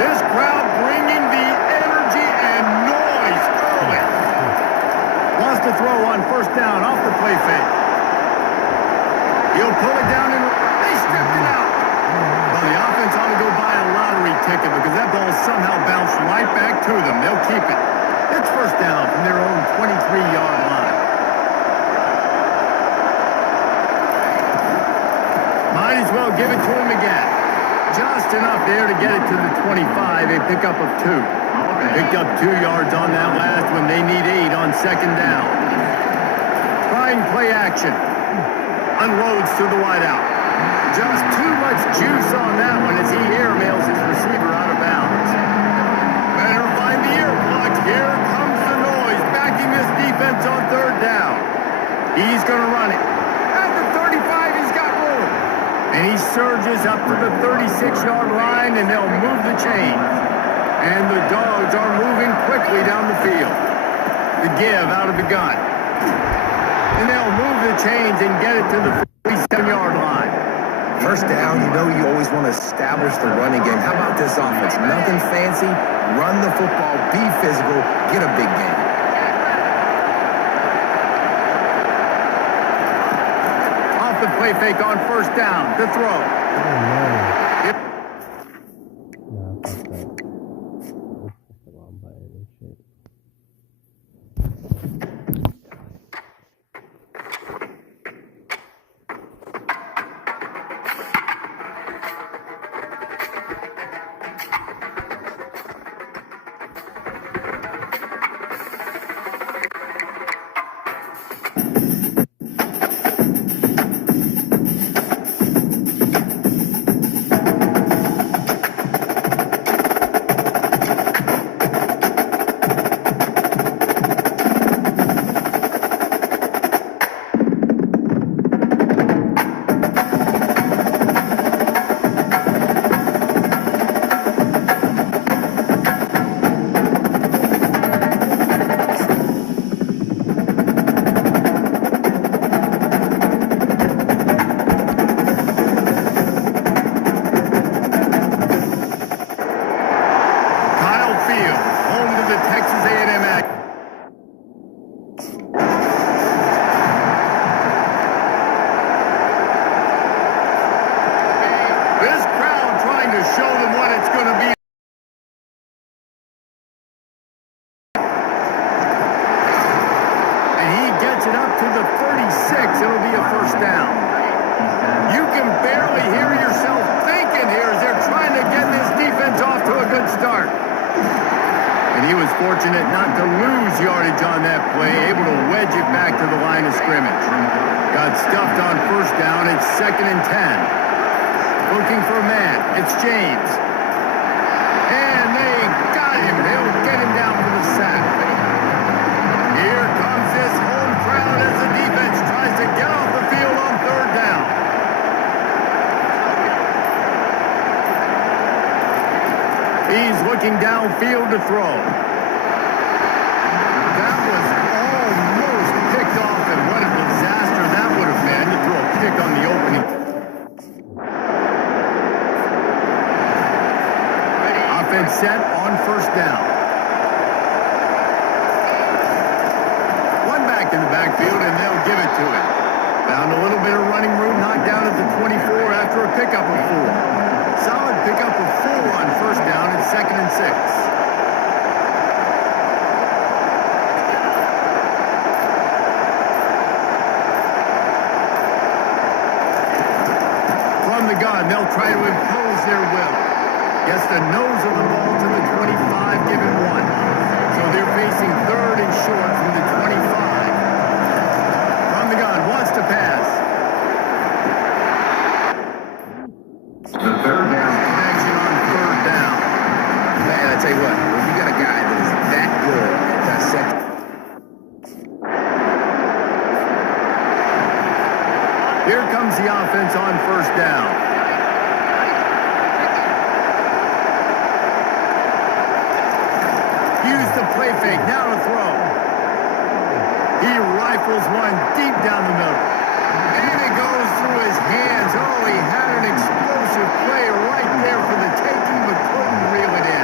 This crowd bringing the energy and noise early. Wants to throw on first down off the play fake. He'll pull it down and they stripped it out. Well, the offense ought to go buy a lottery ticket because that ball somehow bounced right back to them. They'll keep it. It's first down from their own 23-yard line. Might as well give it to him again. Just enough there to get it to the 25. A pickup of 2. Picked up 2 yards on that last one. They need 8 on second down. Trying play action. Unloads to the wideout. Just too much juice on that one as he airmails his receiver out of bounds. Better find the ear plugs. Here comes the noise, backing this defense on third down. He's going to run it. At the 35, he's got room. And he surges up to the 36-yard line, and they'll move the chains. And the Dogs are moving quickly down the field. The give out of the gun. And they'll move the chains and get it to the 47-yard line. First down, you know you always want to establish the running game. How about this offense? Nothing fancy. Run the football, be physical, get a big game. Off the play fake on first down. The throw. Yeah, fuck that. That's the wrong button and shit. Fortunate not to lose yardage on that play, able to wedge it back to the line of scrimmage. Got stuffed on first down. It's 2nd and 10. Looking for a man. It's James. And they got him. They'll get him down for the sack. Here comes this home crowd as the defense tries to get off the field on third down. He's looking downfield to throw. On the opening. Offense set on first down. One back in the backfield, and they'll give it to him. Found a little bit of running room, knocked down at the 24 after a pickup of 4. Solid pickup of 4 on first down at 2nd and 6. They'll try to impose their will. Gets the nose of the ball to the 25, given 1. So they're facing 3rd and short from the 25. From the gun, wants to pass. The third down connection on 3rd down. Man, I tell you what, if you got a guy that is that good at dissecting. Here comes the offense on first down. Play fake, now to throw. He rifles one deep down the middle. And it goes through his hands. Oh, he had an explosive play right there for the taking, but couldn't reel it in.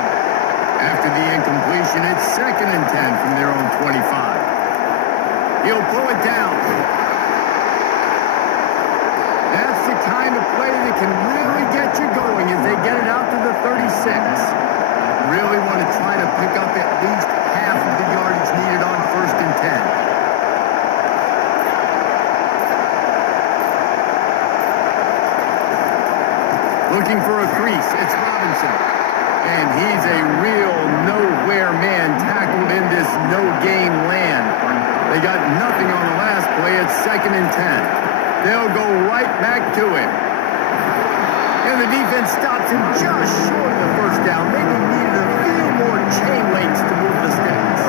After the incompletion, it's 2nd and 10 from their own 25. He'll pull it down. That's the kind of play that can really get you going as they get it out to the 36. Really want to try to pick up at least half of the yardage needed on 1st and 10. Looking for a crease, it's Robinson. And he's a real nowhere man tackled in this no-gain land. They got nothing on the last play. It's 2nd and 10. They'll go right back to him. And the defense stops him just short of the first down. Maybe needed a few more chain links to move the sticks.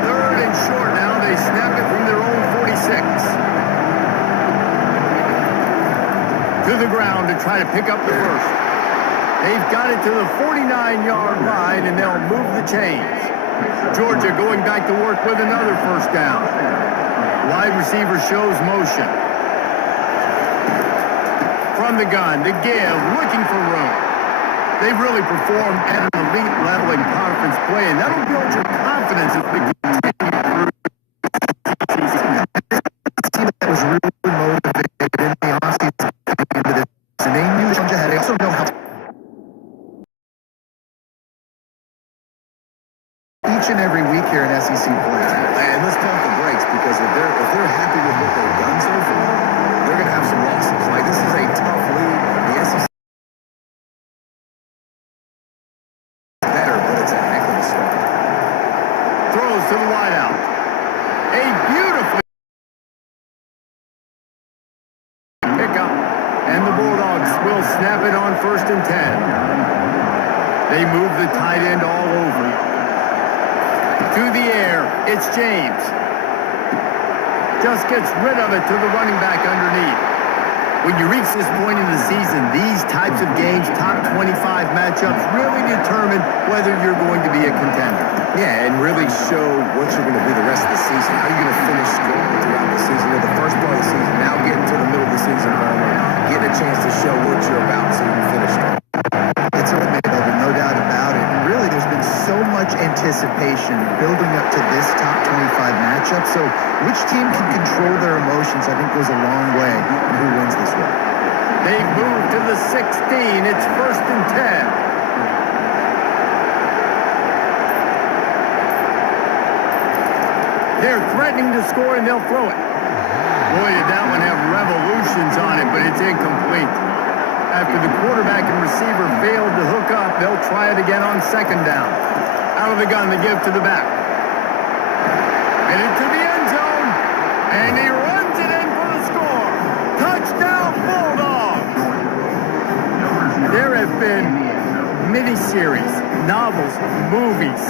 3rd and short now. They snap it from their own 46. To the ground to try to pick up the first. They've got it to the 49-yard line, and they'll move the chains. Georgia going back to work with another first down. Wide receiver shows motion. From the gun, to give, looking for room. They've really performed at an elite level in conference play, and that'll build your confidence as we continue through the season. A team that was really motivated in the offseason into this. And they knew Georgia had. They also know how each and every week here in SEC play. And let's pump the brakes, because if they're happy with what they've done so far, they're going to have some losses. Like, this is a tough league. The SEC is better, but it's a heck of a start. Throws to the wideout. A beautifully pickup, and the Bulldogs will snap it on 1st and 10. They move the tight end all over. To the air, it's James. Just gets rid of it to the running back underneath. When you reach this point in the season, these types of games, top 25 matchups, really determine whether you're going to be a contender. Yeah, and really show what you're going to be the rest of the season. How you're going to finish strong throughout the season. Or the first part of the season, now getting to the middle of the season, getting a chance to show what you're about so you can finish strong. It's a win, no doubt about it. And really, there's been so much anticipation building up to this top 25 matchup. So which team can control their emotions, I think, goes a long way in who wins this one. They move to the 16. It's 1st and 10. They're threatening to score, and they'll throw it. Boy, did that one have revolutions on it, but it's incomplete. After the quarterback and receiver failed to hook up, they'll try it again on 2nd down. Out of the gun, they give to the back. And into the end zone, and he runs it in for the score. Touchdown, Bulldogs! There have been miniseries, novels, movies,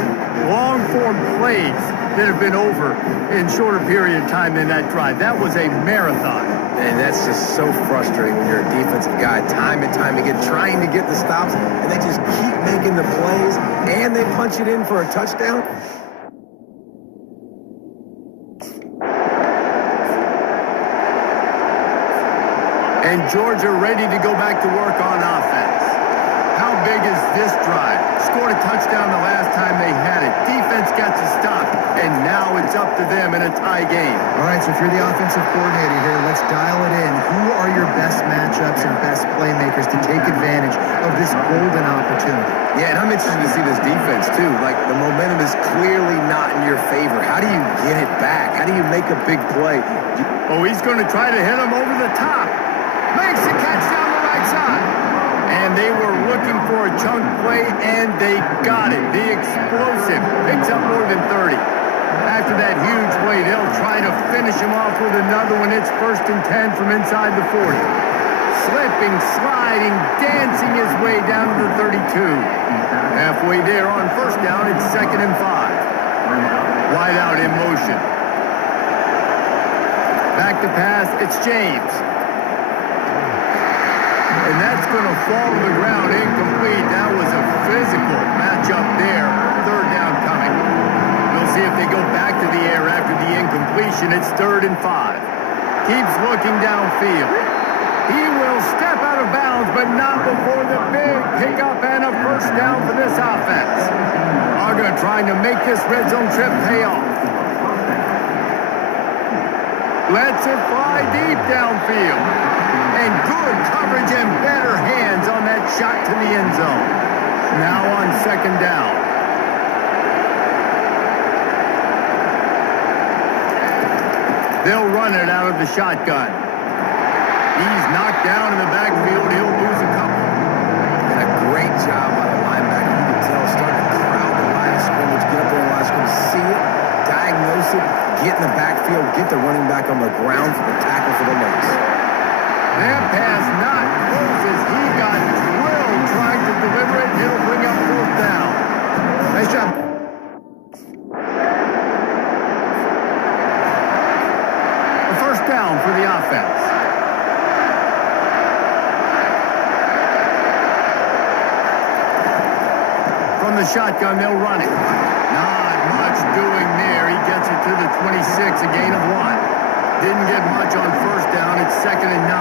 long-form plays that have been over in shorter period of time than that drive. That was a marathon. And that's just so frustrating when you're a defensive guy, time and time again, trying to get the stops, and they just keep making the plays, and they punch it in for a touchdown. And Georgia ready to go back to work on offense. How big is this drive? Scored a touchdown the last time they had it. Defense got to stop, and now it's up to them in a tie game. All right, so if you're the offensive coordinator here, let's dial it in. Who are your best matchups and best playmakers to take advantage of this golden opportunity? Yeah, and I'm interested to see this defense, too. Like, the momentum is clearly not in your favor. How do you get it back? How do you make a big play? Oh, he's going to try to hit him over the top. Makes the catch down the right side. And they were looking for a chunk play, and they got it. The explosive picks up more than 30. After that huge play, they'll try to finish him off with another one. It's 1st and 10 from inside the 40. Slipping, sliding, dancing his way down to the 32. Halfway there on 1st down, it's 2nd and 5. Wide out in motion. Back to pass, it's James. And that's going to fall to the ground, incomplete. That was a physical matchup there. 3rd down coming. We'll see if they go back to the air after the incompletion. It's 3rd and 5. Keeps looking downfield. He will step out out of bounds, but not before the big pickup and a first down for this offense. Arga trying to make this red zone trip pay off. Lets it fly deep downfield. And good coverage and better hands on that shot to the end zone. Now on second down. They'll run it out of the shotgun. He's knocked down in the backfield. He'll lose a couple. And a great job by the linebacker. You can tell, starting to crowd the line of scrimmage, get up there and line of scrimmage, see it, diagnose it, get in the backfield, get the running back on the ground for the tackle for the legs. That pass not close as he got drilled trying to deliver it. It'll bring up fourth down. Nice job. A first down for the offense. From the shotgun, they'll run it. Not much doing there. He gets it to the 26, a gain of 1. Didn't get much on first down. It's 2nd and 9.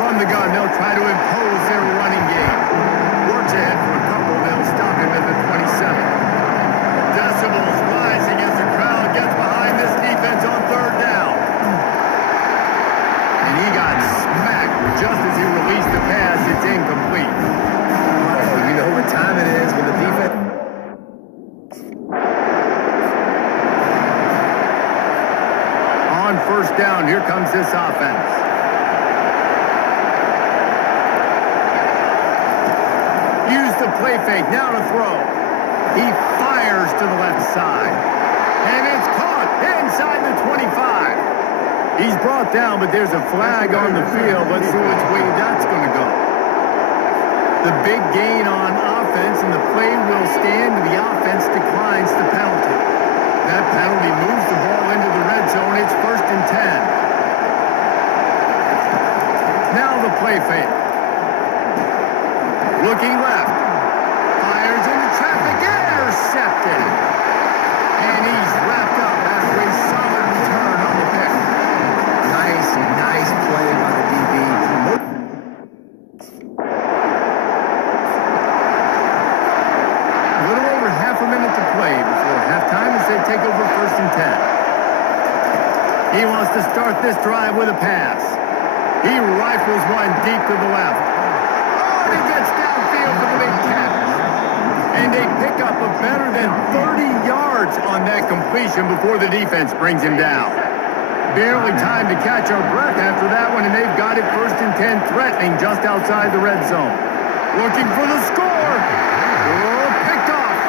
From the gun, they'll try to impose their running game. Works ahead for a couple. They'll stop him at the 27. Decibels rising as the crowd gets behind this defense on third down. And he got smacked just as he released the pass. It's incomplete. You know what time it is when the defense... On first down, here comes this offense. Use the play fake, now to throw. He fires to the left side. And it's caught inside the 25. He's brought down, but there's a flag on the field. Let's see which way that's going to go. The big gain on offense, and the play will stand. The offense declines the penalty. That penalty moves the ball into the red zone. It's 1st and 10. Now the play fake. Looking left. Fires into traffic. Intercepted. And he's wrapped up after a solid return on the pick. Nice play by the DB. A little over half a minute to play before halftime as they take over 1st and 10. He wants to start this drive with a pass. He rifles one deep to the left. Oh, and he gets downfield for the big catch. And they pick up a better than 30 yards on that completion before the defense brings him down. Barely time to catch our breath after that one, and they've got it 1st and 10, threatening just outside the red zone. Looking for the score. Oh, picked off.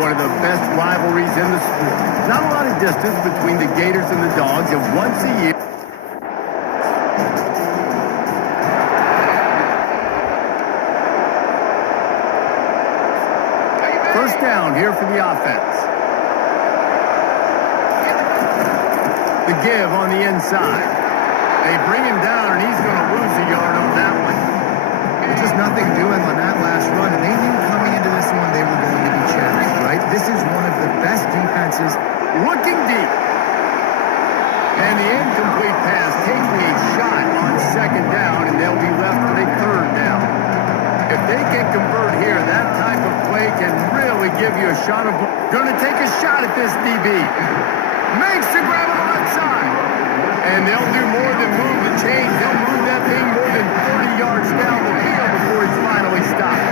one of the best rivalries in the sport. Not a lot of distance between the Gators and the Dogs, and once a year... First down here for the offense. The give on the inside. They bring him down, and he's going to lose a yard on that one. Just nothing doing on that last run, and they knew coming into this one they were going to be challenged, right? This is one of the best defenses. Looking deep. And the incomplete pass taking a shot on second down, and they'll be left with a third down. If they can convert here, that type of play can really give you a shot of... Going to take a shot at this DB. Makes the grab on the left side. And they'll do more than move the chains. They'll move that thing more than 30 yards down the field before it's finally stopped.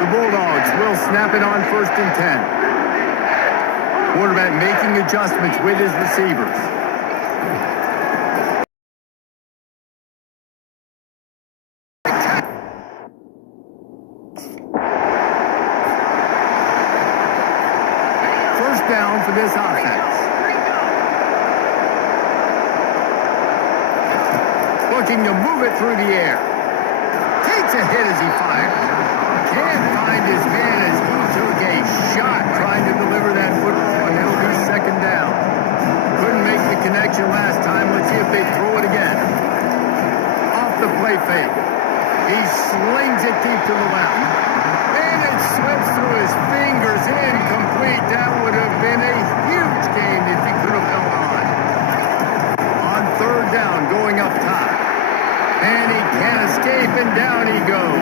The Bulldogs will snap it on 1st and 10. Quarterback making adjustments with his receivers. First down for this offense. Looking to move it through the air. Takes a hit as he fires. Can't find his man as he took a shot trying to deliver that football, and it'll be second down. Couldn't make the connection last time. Let's see if they throw it again. Off the play fake. He slings it deep to the left. And it slips through his fingers. Incomplete. That would have been a huge game if he could have held on. On third down, going up top. And he can't escape, and down he goes.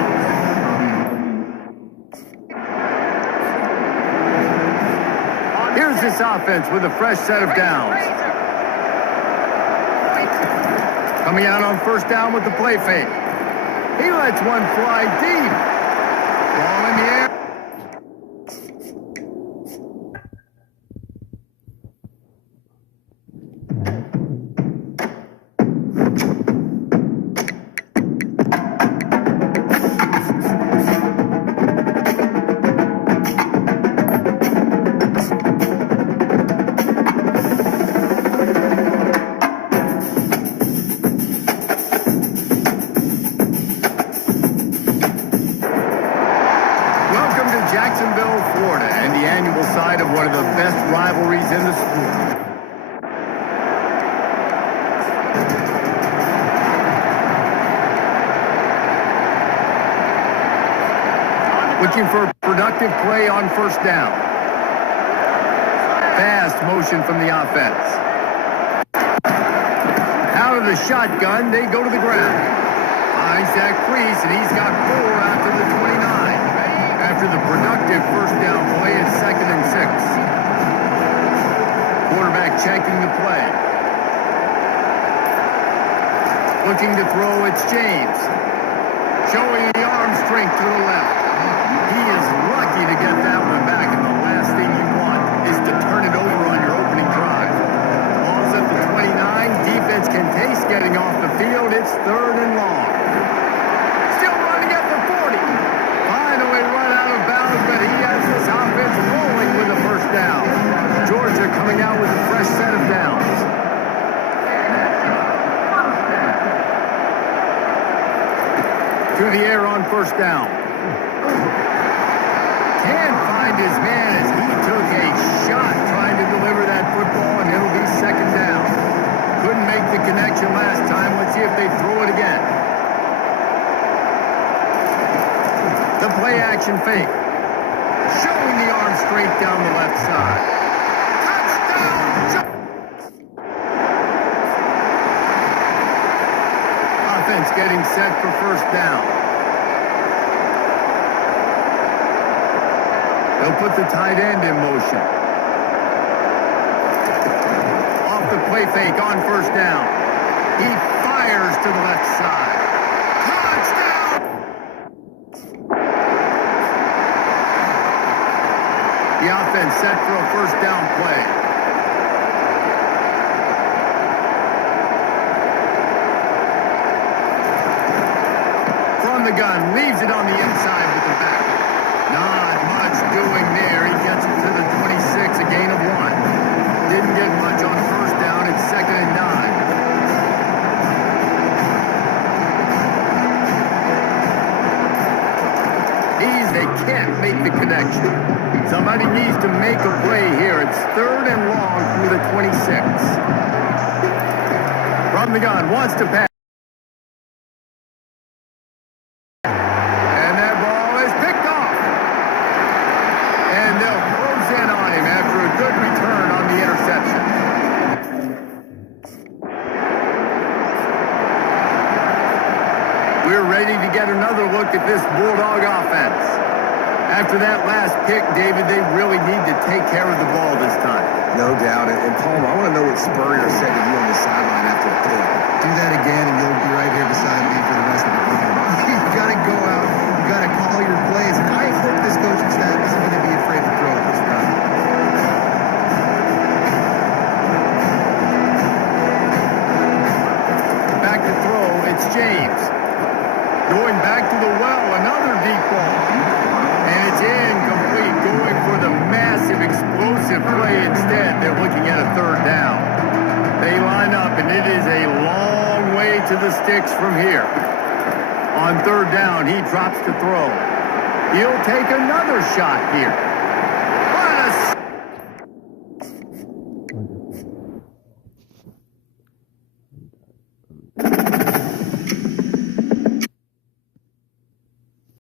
Here's this offense with a fresh set of downs. Coming out on first down with the play fake. He lets one fly deep. Ball in the air. Jacksonville, Florida, and the annual side of one of the best rivalries in the sport. Looking for a productive play on first down. Fast motion from the offense. Out of the shotgun, they go to the ground. Finds that crease, and he's got 4 out to the 29. After the productive first down play, it's 2nd and 6. Quarterback checking the play. Looking to throw, it's James. Showing the arm strength to the left. He is lucky to get that one back, and the last thing you want is to turn it over on your opening drive. Ball's at the 29. Defense can taste getting off the field. It's 3rd and long. Still running at the 40. Finally run out of bounds, but he has this offense rolling with the first down. Georgia coming out with a fresh set of downs. Through the air on first down. Can't find his man as he took a shot trying to deliver that football, and it'll be 2nd down. Couldn't make the connection last time. Let's see if they throw it again. The play action fake. Showing the arm straight down the left side. Touchdown! Offense getting set for first down. They'll put the tight end in motion. Off the play fake on first down. He fires to the left side. Touchdown! The offense set for a first down play. From the gun, leaves it on the inside with the back. Not much doing there. He gets it to the make the connection. Somebody needs to make a play here. It's 3rd and long through the 26. From the gun, wants to pass. And that ball is picked off. And they'll close in on him after a good return on the interception. We're ready to get another look at this Bulldog offense. After that last pick, David, they really need to take care of the ball this time. No doubt. And Paul, I want to know what Spurrier said to you on the sideline after the pick. Do that again, and you'll be right here beside me for the rest of the game. You've got to go out. You've got to call your plays. And I hope this coaching staff isn't going to be afraid to throw it this time. Back to throw, it's James. Going back to the well, another deep ball. And it's incomplete, going for the massive, explosive play instead. They're looking at a 3rd down. They line up, and it is a long way to the sticks from here. On 3rd down, he drops to throw. He'll take another shot here. What a...